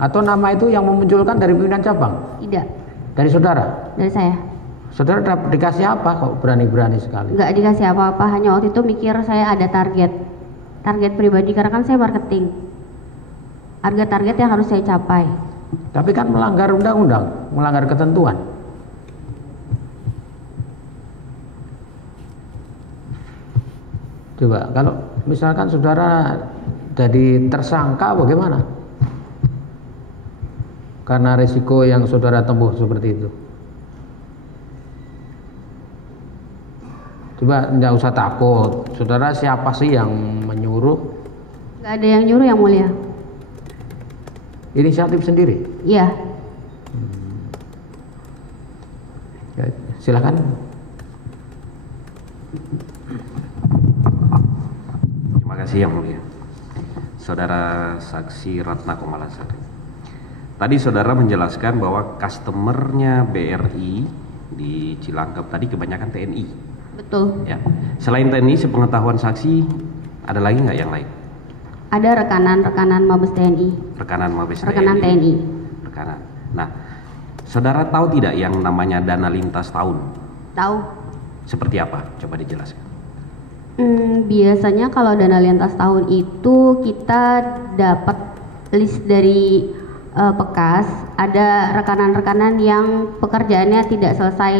Atau nama itu yang memunculkan dari pimpinan cabang? Tidak. Dari saudara? Dari saya. Saudara dikasih apa kok berani-berani sekali? Enggak dikasih apa-apa, hanya waktu itu mikir saya ada target pribadi, karena kan saya marketing. Harga target yang harus saya capai. Tapi kan melanggar undang-undang, melanggar ketentuan. Coba kalau misalkan saudara jadi tersangka bagaimana? Karena risiko yang saudara tempuh seperti itu. Coba tidak usah takut. Saudara siapa sih yang menyuruh? Gak ada yang nyuruh yang mulia. Inisiatif sendiri? Iya. Ya, silakan. Terima kasih yang mulia. Saudara Saksi Ratna Komalasari. Tadi saudara menjelaskan bahwa customernya BRI di Cilangkap tadi kebanyakan TNI. Betul. Ya. Selain TNI, sepengetahuan saksi ada lagi nggak yang lain? Ada rekanan Mabes TNI. Rekanan Mabes Rekanan TNI. Rekanan. Nah, saudara tahu tidak yang namanya dana lintas tahun? Tahu. Seperti apa? Coba dijelaskan. Biasanya kalau dana lintas tahun itu kita dapat list dari Pekas. Ada rekanan-rekanan yang pekerjaannya tidak selesai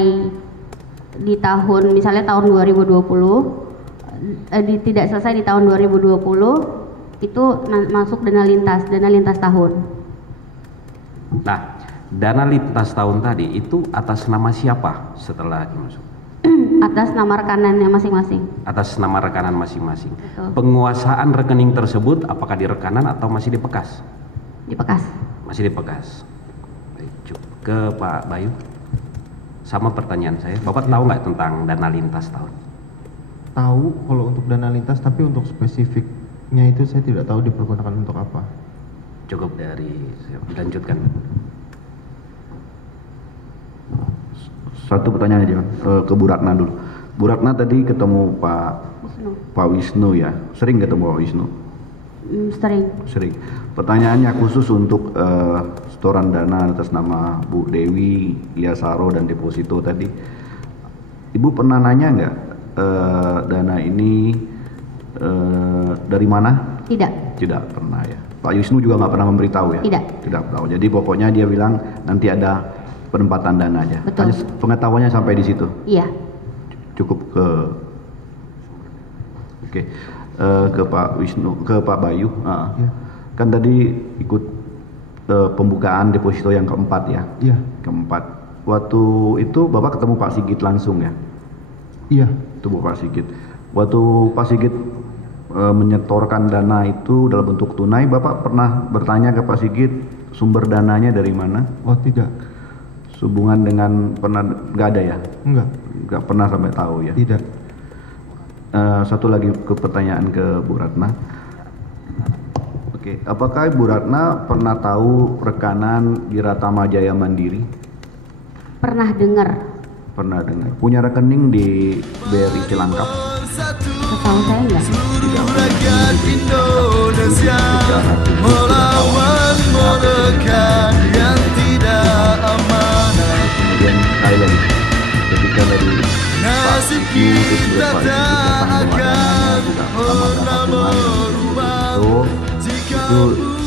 di tahun, misalnya tahun 2020, tidak selesai di tahun 2020, itu masuk dana lintas tahun. Nah, dana lintas tahun tadi itu atas nama siapa setelah dimasuk? Atas nama rekanannya masing-masing. Atas nama rekanan masing-masing. Betul. Penguasaan rekening tersebut apakah di rekanan atau masih di Pekas? Di Pekas. Masih di Pekas. Baik, ke Pak Bayu. Sama pertanyaan saya, Bapak tahu nggak tentang dana lintas tahun? Tahu kalau untuk dana lintas, tapi untuk spesifiknya itu saya tidak tahu dipergunakan untuk apa. Cukup dari dilanjutkan. Satu pertanyaan aja ke Bu Ratna dulu. Bu Ratna tadi ketemu Pak Wisnu ya, sering ketemu Pak Wisnu? Sering. Pertanyaannya khusus untuk setoran dana atas nama Bu Dewi, Yasaro dan deposito tadi. Ibu pernah nanya nggak dana ini dari mana? Tidak. Tidak pernah ya. Pak Wisnu juga nggak pernah memberitahu ya? Tidak tahu. Jadi pokoknya dia bilang nanti ada penempatan dana aja. Betul. Hanya pengetahuannya sampai di situ. Iya. Cukup Oke. Ke Pak Wisnu, ke Pak Bayu. Ya. Kan tadi ikut pembukaan deposito yang keempat ya? Iya. Keempat. Waktu itu Bapak ketemu Pak Sigit langsung ya? Iya. Ketemu Pak Sigit. Waktu Pak Sigit menyetorkan dana itu dalam bentuk tunai, Bapak pernah bertanya ke Pak Sigit sumber dananya dari mana? Oh tidak. Hubungan dengan pernah nggak ada ya? Nggak pernah sampai tahu ya? Tidak. Satu lagi pertanyaan ke Bu Ratna. Oke, apakah Bu Ratna pernah tahu rekanan Giratama Jaya Mandiri? Pernah dengar. Pernah dengar. Punya rekening di BRI Cilangkap? Setahu saya enggak. Rakyat Indonesia melawan mereka yang tidak amanah. Kemudian sekali lagi, ketika dari Nasib kita tak akan pernah berubah. Itu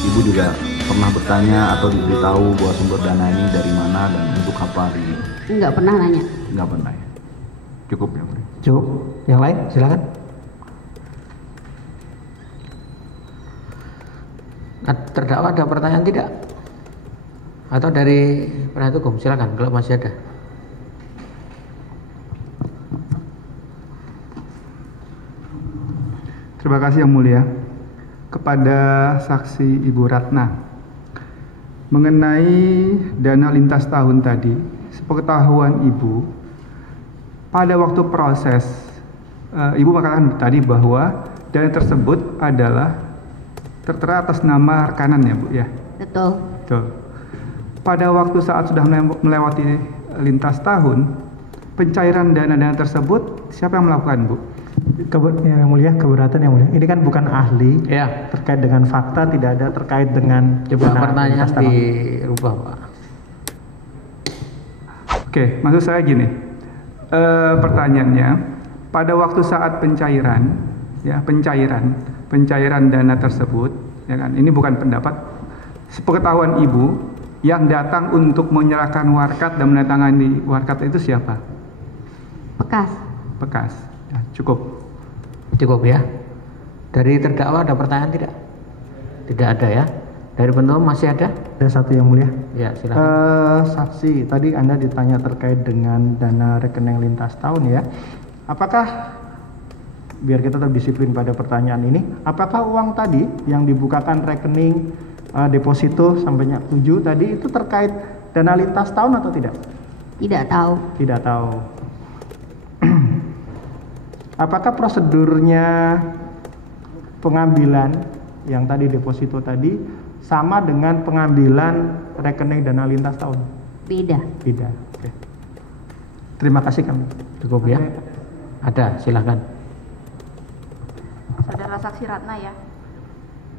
Ibu juga pernah bertanya atau diberitahu bahwa sumber dana ini dari mana dan untuk apa? Enggak pernah nanya. Enggak pernah ya. Cukup ya. Cukup. Yang lain silakan. Terdakwa ada pertanyaan tidak? Atau dari penasihat hukum silakan kalau masih ada. Terima kasih Yang Mulia. Kepada saksi Ibu Ratna, mengenai dana lintas tahun tadi, sepengetahuan Ibu, pada waktu proses, Ibu mengatakan tadi bahwa dana tersebut adalah tertera atas nama rekanan ya Bu ya? Betul. Betul. Pada waktu saat sudah melewati lintas tahun, pencairan dana-dana tersebut siapa yang melakukan Bu? Yang Mulia, keberatan Yang Mulia. Ini kan bukan ahli ya, terkait dengan fakta, tidak ada terkait dengan. Coba pertanyaan dirubah Pak. Oke, maksud saya gini, pertanyaannya, pada waktu saat pencairan, ya pencairan dana tersebut, ya kan, ini bukan pendapat, sepengetahuan Ibu yang datang untuk menyerahkan warkat dan menandatangani warkat itu siapa? Bekas. Ya, cukup ya. Dari terdakwa ada pertanyaan tidak? Tidak ada ya. Dari penuntut masih ada? Ada satu Yang Mulia. Ya, silakan. Saksi, tadi Anda ditanya terkait dengan dana rekening lintas tahun ya. Apakah, biar kita tetap disiplin pada pertanyaan ini, apakah uang tadi yang dibukakan rekening deposito sampai 7 tadi itu terkait dana lintas tahun atau tidak? Tidak tahu. Tidak tahu. Apakah prosedurnya pengambilan yang tadi deposito tadi sama dengan pengambilan rekening dana lintas tahun? Beda. Oke. Terima kasih kami. Cukup ya? Ada, silakan. Saudara saksi Ratna ya.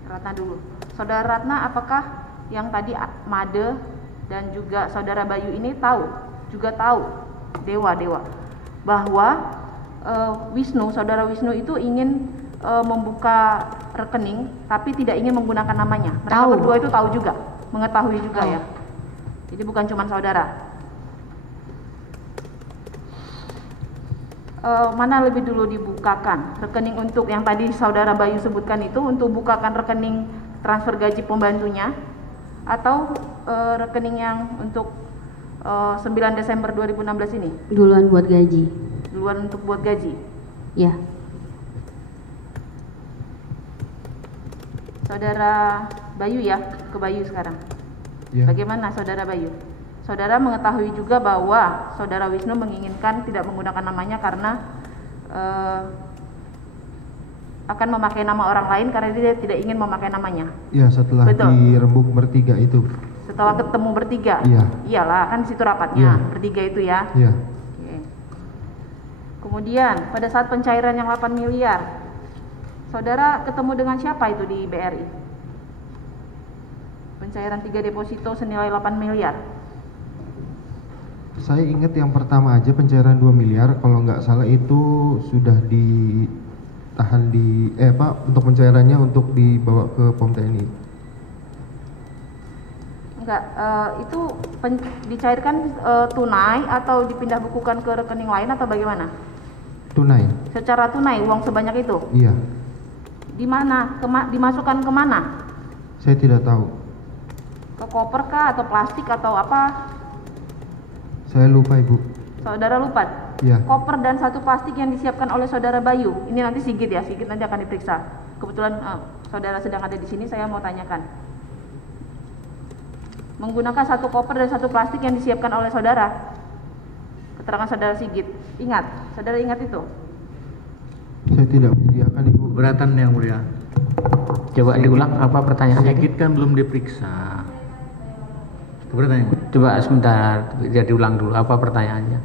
Ratna dulu. Saudara Ratna, apakah yang tadi Made dan juga saudara Bayu ini juga tahu Dewa bahwa saudara Wisnu itu ingin membuka rekening tapi tidak ingin menggunakan namanya. Mereka berdua itu tahu juga, mengetahui juga ya. Jadi bukan cuma saudara. Mana lebih dulu dibukakan rekening untuk yang tadi saudara Bayu sebutkan itu, untuk bukakan rekening transfer gaji pembantunya, atau rekening yang untuk 9 Desember 2016 ini? Duluan buat gaji. Duluan untuk buat gaji? Ya. Saudara Bayu ya, ke Bayu sekarang ya. Bagaimana saudara Bayu? Saudara mengetahui juga bahwa saudara Wisnu menginginkan tidak menggunakan namanya karena akan memakai nama orang lain karena dia tidak ingin memakai namanya. Ya, setelah dirembuk bertiga itu. Setelah ketemu bertiga? Iya. Iyalah, kan di situ rapatnya, bertiga itu ya. Iya. Kemudian pada saat pencairan yang 8 miliar, saudara ketemu dengan siapa itu di BRI? Pencairan 3 deposito senilai 8 miliar. Saya ingat yang pertama aja pencairan 2 miliar, kalau nggak salah itu sudah ditahan untuk pencairannya untuk dibawa ke POM TNI. Enggak, itu dicairkan tunai atau dipindah bukukan ke rekening lain atau bagaimana? Tunai. Secara tunai uang sebanyak itu? Iya. Di mana? Dimasukkan ke mana? Saya tidak tahu. Ke koper kah atau plastik atau apa? Saya lupa Ibu. Saudara lupa? Iya. Koper dan satu plastik yang disiapkan oleh saudara Bayu. Ini nanti Sigit ya, Sigit nanti akan diperiksa. Kebetulan saudara sedang ada di sini, saya mau tanyakan. Menggunakan satu koper dan satu plastik yang disiapkan oleh saudara. Keterangan saudara Sigit. Ingat, saudara ingat itu? Saya tidak menyediakan Ibu. Keberatan Yang Mulia. Coba diulang apa pertanyaannya? Sigit kan belum diperiksa. Keberatan Yang Mulia. Coba sebentar, jadi diulang dulu apa pertanyaannya.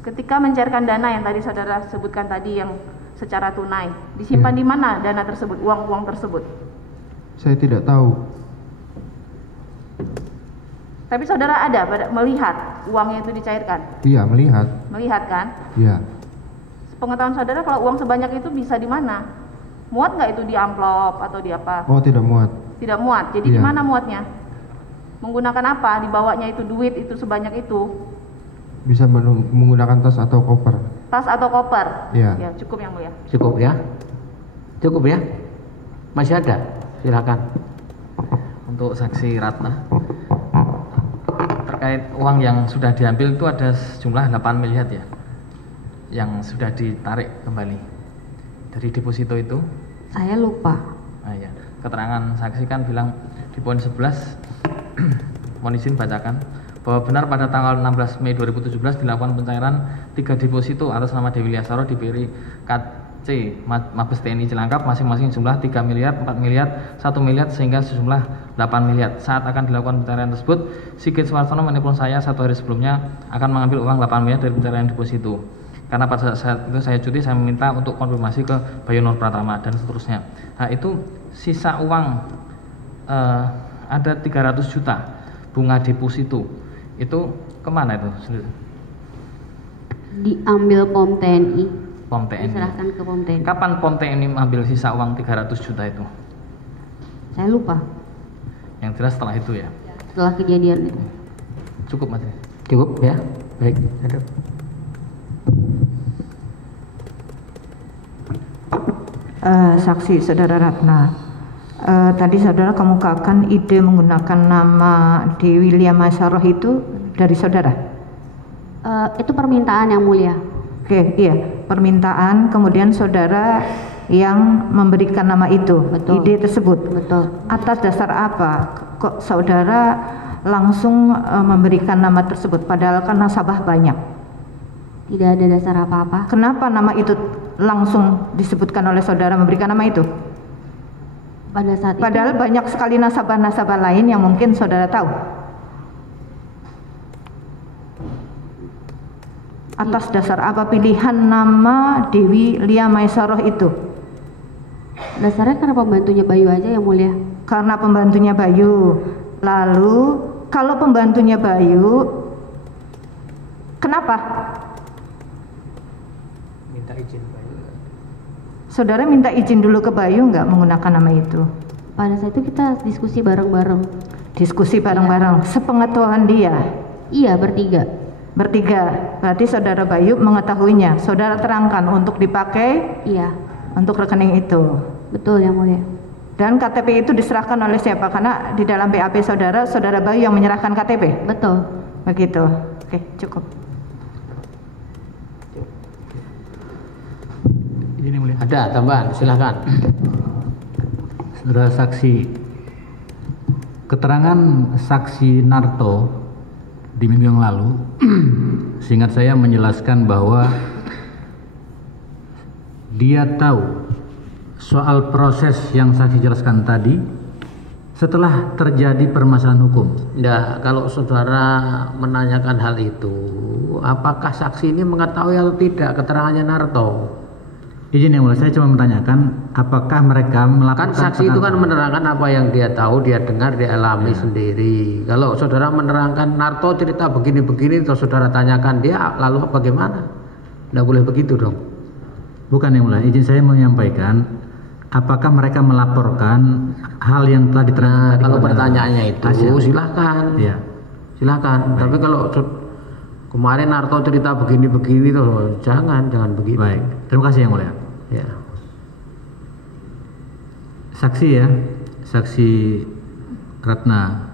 Ketika mencairkan dana yang tadi saudara sebutkan tadi yang secara tunai, disimpan di mana dana tersebut, uang-uang tersebut? Saya tidak tahu. Tapi saudara ada melihat uangnya itu dicairkan? Iya, melihat. Melihat kan? Iya. Pengetahuan saudara kalau uang sebanyak itu bisa di mana? Muat nggak itu di amplop atau di apa? Oh, tidak muat. Tidak muat. Jadi di mana muatnya? Menggunakan apa? Dibawanya itu duit itu sebanyak itu? Bisa menggunakan tas atau koper. Tas atau koper? Iya. Ya, cukup Yang Mulia. Cukup ya? Cukup ya? Masih ada? Silakan. Untuk saksi Ratna, terkait uang yang sudah diambil itu ada sejumlah 8 miliar ya, yang sudah ditarik kembali dari deposito itu Saya lupa. Nah, ya. Keterangan saksi kan bilang di poin 11 mohon izin bacakan bahwa benar pada tanggal 16 Mei 2017 dilakukan pencairan 3 deposito atas nama Dewi Liasaro di BRI KC Mabes TNI Cilangkap masing-masing jumlah 3 miliar, 4 miliar, 1 miliar sehingga sejumlah 8 miliar. Saat akan dilakukan pencairan tersebut, Sigit Suwarsono menelpon saya 1 hari sebelumnya akan mengambil uang 8 miliar dari pencairan deposito. Karena pada saat itu saya cuti, saya meminta untuk konfirmasi ke Bayu Nur Pratama dan seterusnya. Nah, itu sisa uang ada 300 juta bunga deposito. Itu kemana itu? Diambil POM TNI. POM TNI. Diserahkan ke POM TNI. Kapan POM TNI mengambil sisa uang 300 juta itu? Saya lupa. Yang jelas setelah itu ya? Setelah kejadian itu. Cukup Mas? Cukup ya. Baik. Ada. Saksi Saudara Ratna, tadi saudara kemukakan ide menggunakan nama Dewi Liasaro itu dari saudara? Itu permintaan yang mulia. Oke, iya, permintaan, kemudian saudara yang memberikan nama itu. Betul. Ide tersebut. Betul. Atas dasar apa kok saudara langsung memberikan nama tersebut padahal kan nasabah banyak? Tidak ada dasar apa-apa. Kenapa nama itu langsung disebutkan oleh saudara memberikan nama itu? Pada saat padahal itu, banyak sekali nasabah-nasabah lain yang mungkin saudara tahu. Atas dasar apa pilihan nama Dewi Liasaro itu? Dasarnya karena pembantunya Bayu aja yang mulia. Karena pembantunya Bayu. Lalu kalau pembantunya Bayu, kenapa? Minta izin Bayu. Saudara minta izin dulu ke Bayu nggak menggunakan nama itu? Pada saat itu kita diskusi bareng-bareng. Diskusi bareng-bareng. Iya. Sepengetahuan dia? Iya, bertiga. Bertiga. Berarti saudara Bayu mengetahuinya. Saudara terangkan untuk dipakai? Iya. Untuk rekening itu. Betul yang mulia. Dan KTP itu diserahkan oleh siapa? Karena di dalam BAP saudara, saudara Bayu yang menyerahkan KTP? Betul. Begitu. Oke, cukup. Ini mulia. Ada tambahan, silakan. Saudara saksi, keterangan saksi Narto di minggu yang lalu, seingat saya menjelaskan bahwa dia tahu soal proses yang saksi jelaskan tadi setelah terjadi permasalahan hukum. Ya, kalau saudara menanyakan hal itu, apakah saksi ini mengetahui atau tidak keterangannya Narto? Izin yang mulia, saya cuma menanyakan apakah mereka melakukan. Kan saksi itu kan menerangkan apa yang dia tahu, dia dengar, dia alami sendiri. Kalau saudara menerangkan Narto cerita begini-begini, terus saudara tanyakan dia, lalu bagaimana? Tidak boleh begitu dong. Bukan yang mulia, izin saya menyampaikan apakah mereka melaporkan hal yang telah diterangkan. Kalau pertanyaannya itu silahkan. Ya. Silahkan. Tapi kalau kemarin Narto cerita begini-begini tuh, jangan begitu. Baik. Terima kasih yang mulia. Ya. Saksi ya, saksi Ratna.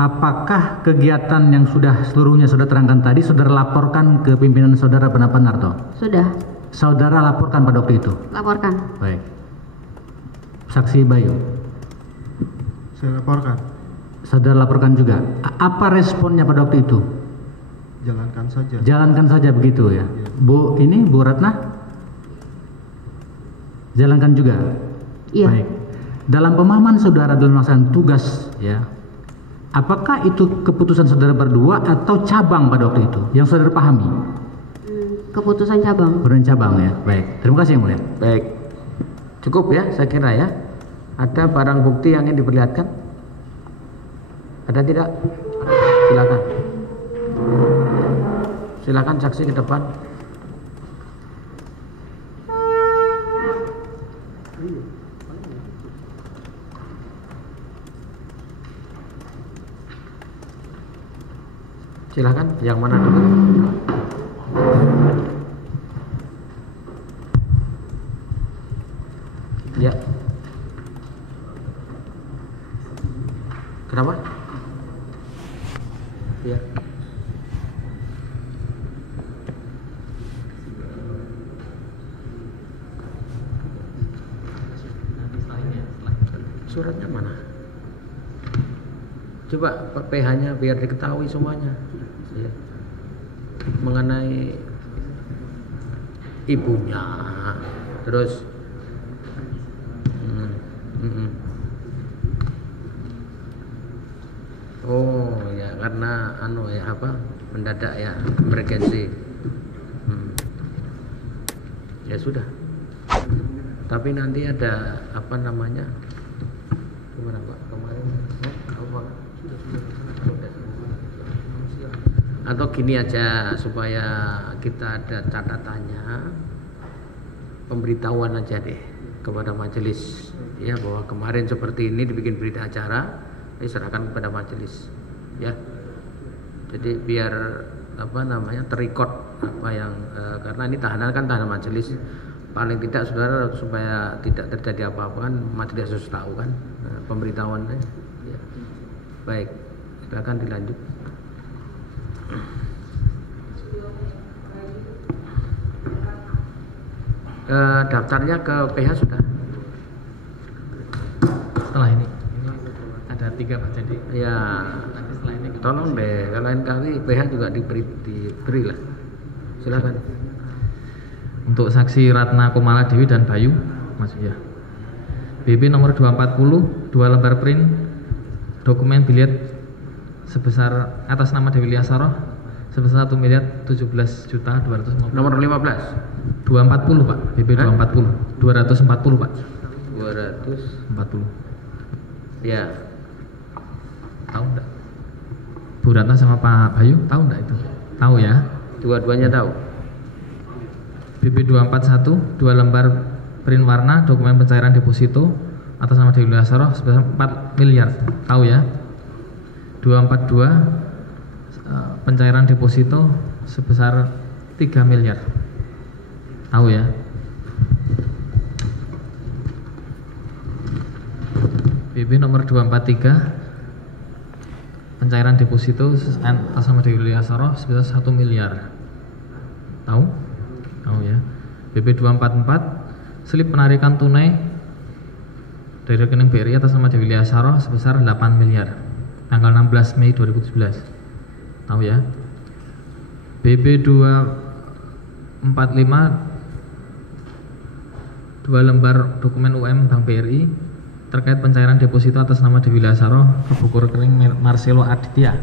Apakah kegiatan yang sudah seluruhnya saudara terangkan tadi saudara laporkan ke pimpinan saudara pendapat Narto? Sudah. Saudara laporkan pada waktu itu? Laporkan. Baik. Saksi Bayu. Saya laporkan. Saudara laporkan juga. Apa responnya pada waktu itu? Jalankan saja. Jalankan saja begitu ya. Bu Ratna? Jalankan juga. Iya. Baik. Dalam pemahaman saudara dalam melaksanakan tugas ya, apakah itu keputusan saudara berdua atau cabang pada waktu itu yang saudara pahami? Keputusan cabang. Keputusan cabang ya. Baik. Terima kasih yang mulia. Baik. Cukup ya, saya kira ya. Ada barang bukti yang ingin diperlihatkan? Ada tidak? Silakan. Silakan saksi ke depan. Silakan, yang mana dulu? Ya. Kenapa? Ya. Suratnya mana? Coba PH-nya biar diketahui semuanya ya. Mengenai ibunya, terus oh ya karena mendadak ya, emergency. Ya sudah. Tapi nanti ada kemarin atau gini aja supaya kita ada catatannya, pemberitahuan aja deh kepada majelis ya bahwa kemarin seperti ini dibikin berita acara, diserahkan kepada majelis ya. Jadi biar terrecord karena ini tahanan kan tahanan majelis, paling tidak saudara supaya tidak terjadi apa-apa kan majelis harus tahu kan pemberitahuannya ya. Baik, silakan dilanjut. Daftarnya ke PH sudah. Setelah ini ada 3 Pak, jadi ya nanti setelah ini tolong deh lain kali PH juga diberi lah. Silakan. Untuk saksi Ratna Kumala Dewi dan Bayu Mas ya. BB nomor 240 2 lembar print dokumen bilet sebesar atas nama Dewi Liasaroh sebesar 1.017.250.000. Nomor 15 240 Pak, BB 240 240 Pak. 240 ya. Tahu enggak? Bu Ratna sama Pak Bayu tahu enggak itu? Tahu ya? Dua-duanya tahu. BB 241 2 lembar print warna dokumen pencairan deposito atas nama Dewi Liasaroh sebesar 4 miliar. Tahu ya? 242 pencairan deposito sebesar 3 miliar. Tahu ya? BB nomor 243 pencairan deposito atas nama Dewi Liasaroh sebesar 1 miliar. Tahu? Tahu ya. BB 244 slip penarikan tunai dari rekening BRI atas nama Dewi Liasaroh sebesar 8 miliar tanggal 16 Mei 2017. Tahu ya. BB 245 2 lembar dokumen UM Bank BRI terkait pencairan deposito atas nama Dewi Liasaroh ke buku rekening Marcelo Aditya